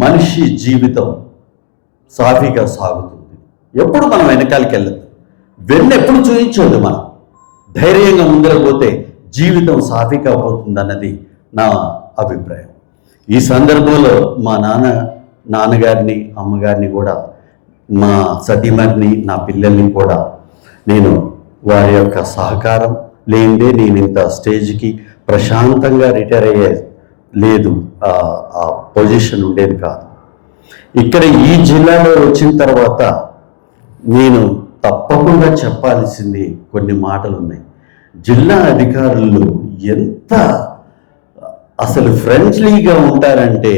మనిషి జీవితం సాఫీగా సాగుతుంది. ఎప్పుడు మనం వెనకాలకి వెళ్ళదు, వెన్నెప్పుడు చూపించొద్దు. మనం ధైర్యంగా ముందరకు పోతే జీవితం సాఫీగా పోతుందన్నది నా అభిప్రాయం. ఈ సందర్భంలో మా నాన్నగారిని, అమ్మగారిని కూడా, మా సతీమణిని, నా పిల్లల్ని కూడా నేను వారి యొక్క సహకారం లేనిదే నేను ఇంత స్టేజ్కి ప్రశాంతంగా రిటైర్ అయ్యే లేదు, ఆ పొజిషన్ ఉండేది కాదు. ఇక్కడ ఈ జిల్లాలో వచ్చిన తర్వాత నేను తప్పకుండా చెప్పాల్సింది కొన్ని మాటలు ఉన్నాయి. జిల్లా అధికారులు ఎంత అసలు ఫ్రెండ్లీగా ఉంటారంటే,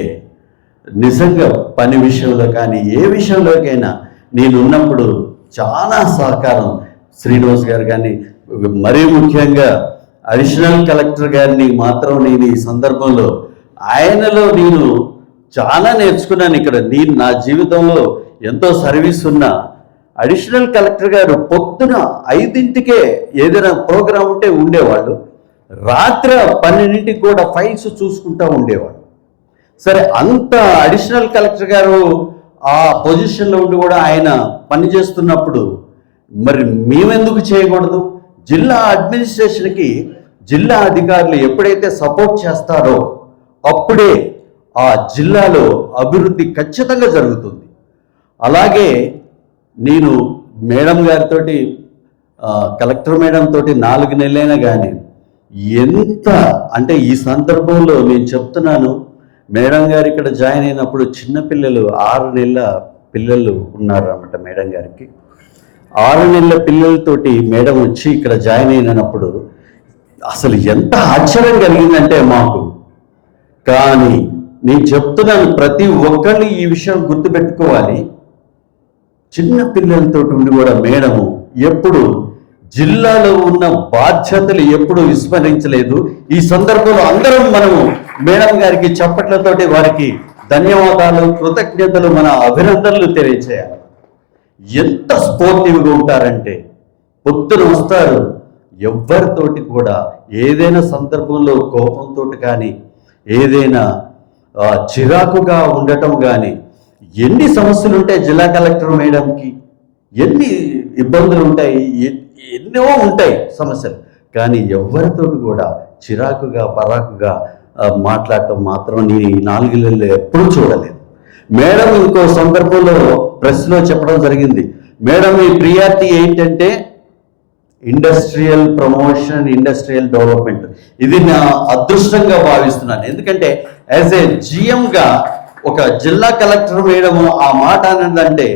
నిజంగా పని విషయంలో కానీ ఏ విషయంలోకైనా నేను ఉన్నప్పుడు చాలా సహకారం. శ్రీనివాస్ గారు కానీ, మరీ ముఖ్యంగా అడిషనల్ కలెక్టర్ గారిని మాత్రం నేను ఈ సందర్భంలో ఆయనలో నేను చాలా నేర్చుకున్నాను. ఇక్కడ నేను నా జీవితంలో ఎంతో సర్వీస్ ఉన్న అడిషనల్ కలెక్టర్ గారు పొద్దున 5ంటికే ఏదైనా ప్రోగ్రాం ఉంటే ఉండేవాళ్ళు, రాత్రి 12ంటికి కూడా ఫైల్స్ చూసుకుంటూ ఉండేవాళ్ళు. సరే, అంత అడిషనల్ కలెక్టర్ గారు ఆ పొజిషన్లో ఉండి కూడా ఆయన పనిచేస్తున్నప్పుడు మరి మేమెందుకు చేయకూడదు? జిల్లా అడ్మినిస్ట్రేషన్కి జిల్లా అధికారులు ఎప్పుడైతే సపోర్ట్ చేస్తారో అప్పుడే ఆ జిల్లాలో అభివృద్ధి ఖచ్చితంగా జరుగుతుంది. అలాగే నేను మేడం గారితో, కలెక్టర్ మేడం తోటి 4 నెలలైనా కానీ ఎంత అంటే, ఈ సందర్భంలో నేను చెప్తున్నాను, మేడం గారు ఇక్కడ జాయిన్ అయినప్పుడు చిన్నపిల్లలు 6 నెలల పిల్లలు ఉన్నారు అన్నమాట మేడం గారికి. 6 నెలల పిల్లలతోటి మేడం వచ్చి ఇక్కడ జాయిన్ అయినప్పుడు అసలు ఎంత ఆశ్చర్యం కలిగిందంటే మాకు. కానీ నేను చెప్తున్నాను, ప్రతి ఒక్కరిని ఈ విషయం గుర్తుపెట్టుకోవాలి. చిన్న పిల్లలతో ఉండి కూడా మేడము ఎప్పుడు జిల్లాలో ఉన్న బాధ్యతలు ఎప్పుడు విస్మరించలేదు. ఈ సందర్భంలో అందరం మనము మేడం గారికి చప్పట్లతోటి వారికి ధన్యవాదాలు, కృతజ్ఞతలు, మన అభినందనలు తెలియచేయాలి. ఎంత స్పోర్టివ్గా ఉంటారంటే, పొద్దున వస్తారు, ఎవ్వరితోటి కూడా ఏదైనా సందర్భంలో కోపంతో కానీ ఏదైనా చిరాకుగా ఉండటం కానీ, ఎన్ని సమస్యలు ఉంటాయి జిల్లా కలెక్టర్ మేడంకి, ఎన్ని ఇబ్బందులు ఉంటాయి, ఎన్నో ఉంటాయి సమస్యలు. కానీ ఎవరితో కూడా చిరాకుగా పరాకుగా మాట్లాడటం మాత్రం నేను ఈ 4 నెలలు ఎప్పుడూ చూడలేదు. మేడం ఇంకో సందర్భంలో ప్రెస్లో చెప్పడం జరిగింది, మేడం ఈ ప్రియారిటీ ఏంటంటే ఇండస్ట్రియల్ ప్రమోషన్, ఇండస్ట్రియల్ డెవలప్మెంట్. ఇది నా అదృష్టంగా భావిస్తున్నాను. ఎందుకంటే యాజ్ ఏ జిఎంగా ఒక జిల్లా కలెక్టర్ మేడం ఆ మాట అన్నదంటే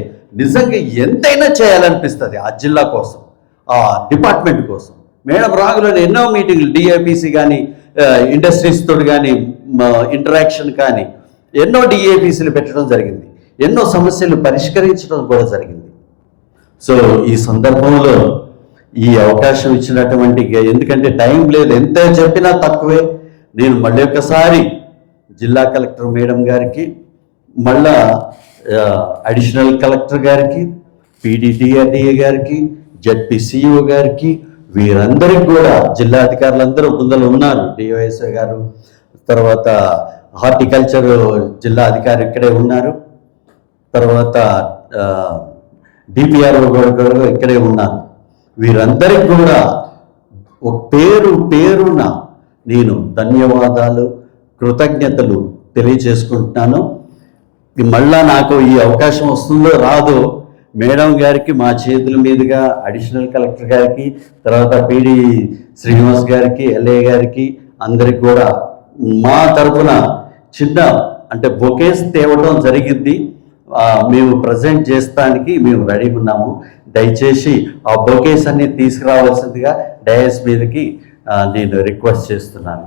నిజంగా ఎంతైనా చేయాలనిపిస్తుంది ఆ జిల్లా కోసం, ఆ డిపార్ట్మెంట్ కోసం. మేడం రాగులోని ఎన్నో మీటింగ్లు డిఏపిసి కానీ ఇండస్ట్రీస్ తోటి కానీ ఇంటరాక్షన్ కానీ ఎన్నో డిఏపిసిలు పెట్టడం జరిగింది, ఎన్నో సమస్యలు పరిష్కరించడం కూడా జరిగింది. సో ఈ సందర్భంలో ఈ అవకాశం ఇచ్చినటువంటి, ఎందుకంటే టైం లేదు, ఎంత చెప్పినా తక్కువే. నేను మళ్ళీ ఒకసారి జిల్లా కలెక్టర్ మేడం గారికి, మళ్ళా అడిషనల్ కలెక్టర్ గారికి, పీడీటీఆర్డీఏ గారికి, జడ్పీసీఓ గారికి, వీరందరికీ కూడా జిల్లా అధికారులందరూ ముందర ఉన్నారు. డిఓఎస్ఓ గారు, తర్వాత హార్టికల్చర్ జిల్లా అధికారి ఇక్కడే ఉన్నారు, తర్వాత డిపిఆర్ఓ గారు ఇక్కడే ఉన్నారు. వీరందరికీ కూడా ఒక పేరున నేను ధన్యవాదాలు, కృతజ్ఞతలు తెలియజేసుకుంటున్నాను. మళ్ళా నాకు ఈ అవకాశం వస్తుందో రాదో మేడం గారికి, మా చేతుల మీదుగా అడిషనల్ కలెక్టర్ గారికి, తర్వాత పిడి శ్రీనివాస్ గారికి, ఎల్ఏ గారికి, అందరికి కూడా మా తరఫున చిన్న అంటే బొకేస్ తేవడం జరిగింది. మేము ప్రజెంట్ చేస్తానికి మేము రెడీ ఉన్నాము. దయచేసి ఆ బొకేస్ అన్ని తీసుకురావాల్సిందిగా డయాస్ మీదకి నేను రిక్వెస్ట్ చేస్తున్నాను.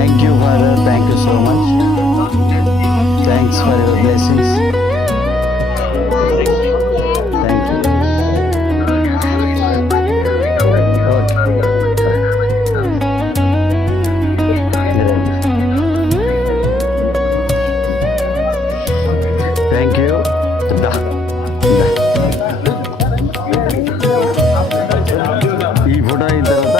Thank you father, thank you so much. Thanks for your blessings. Thank you. Thank you. ఈ ఫోటో అయిన తర్వాత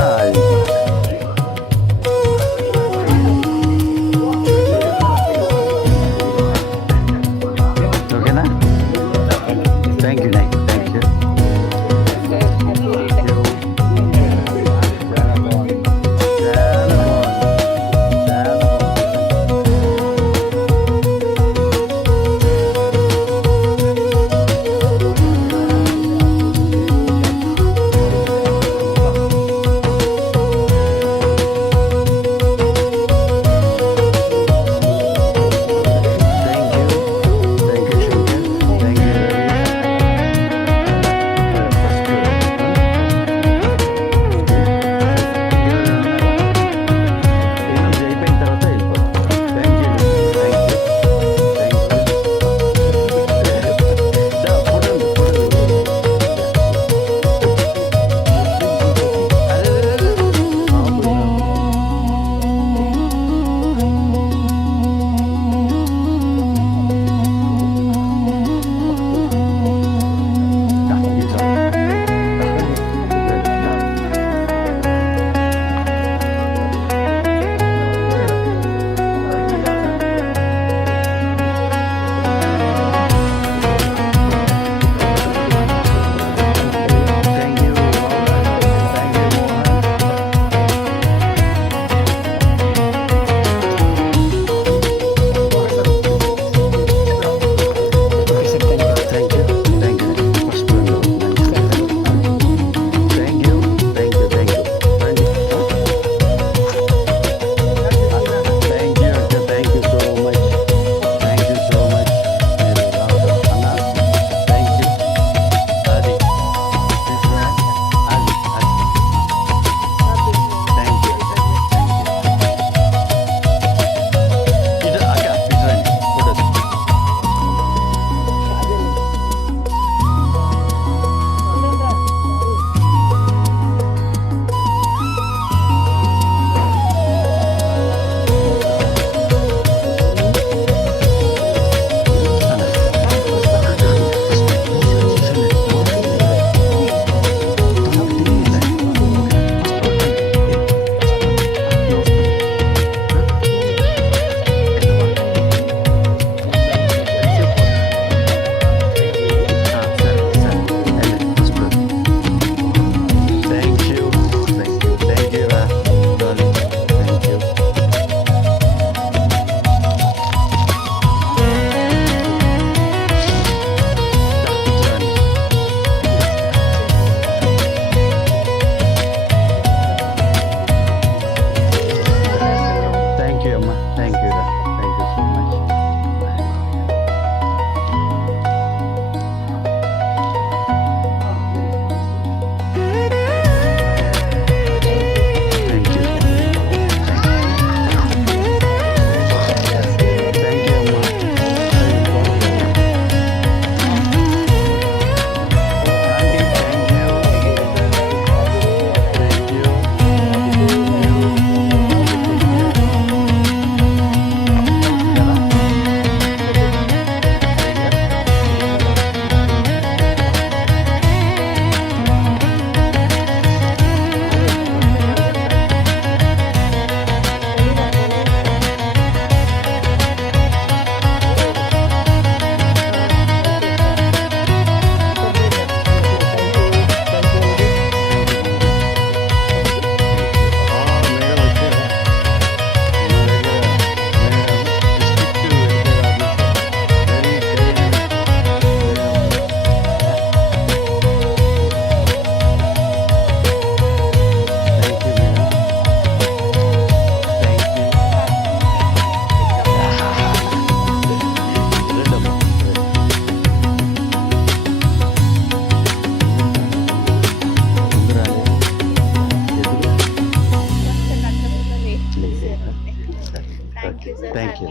thank you thank you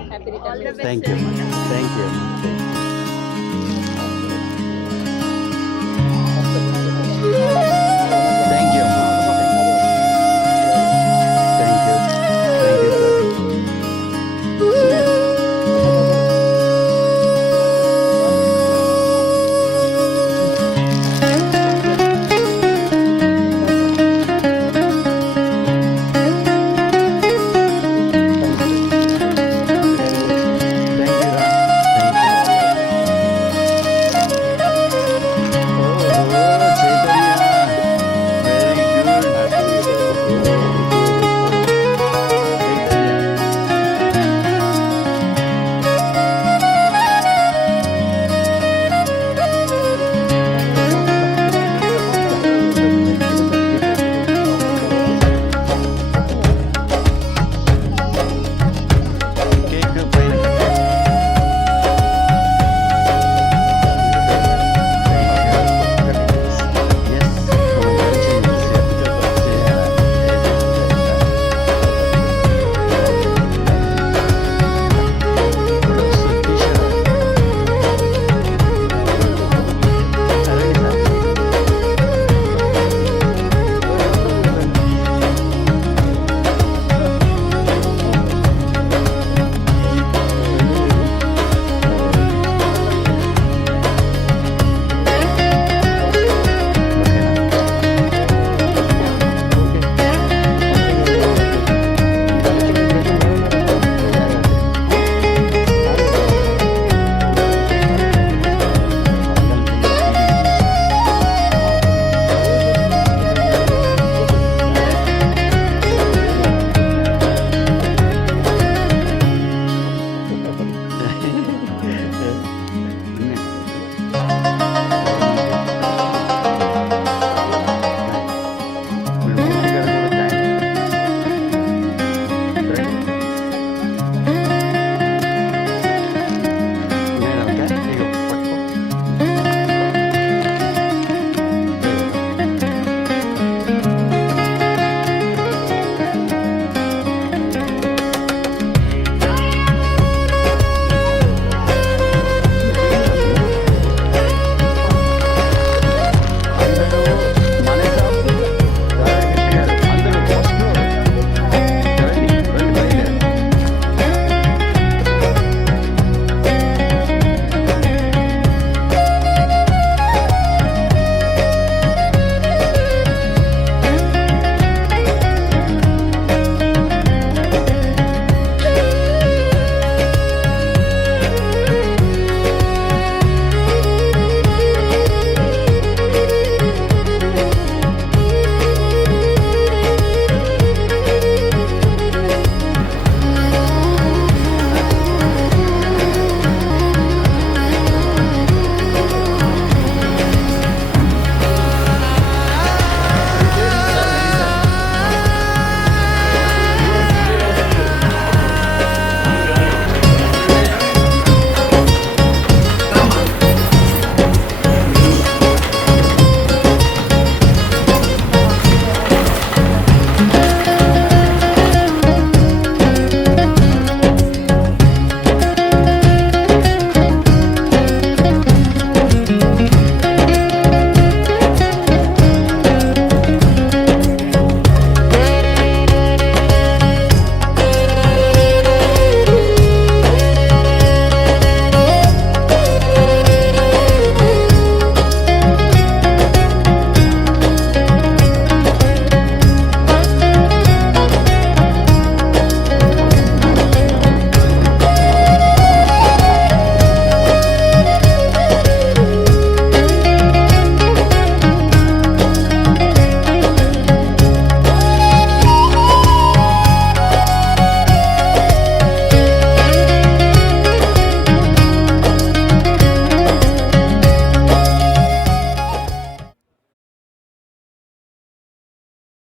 thank you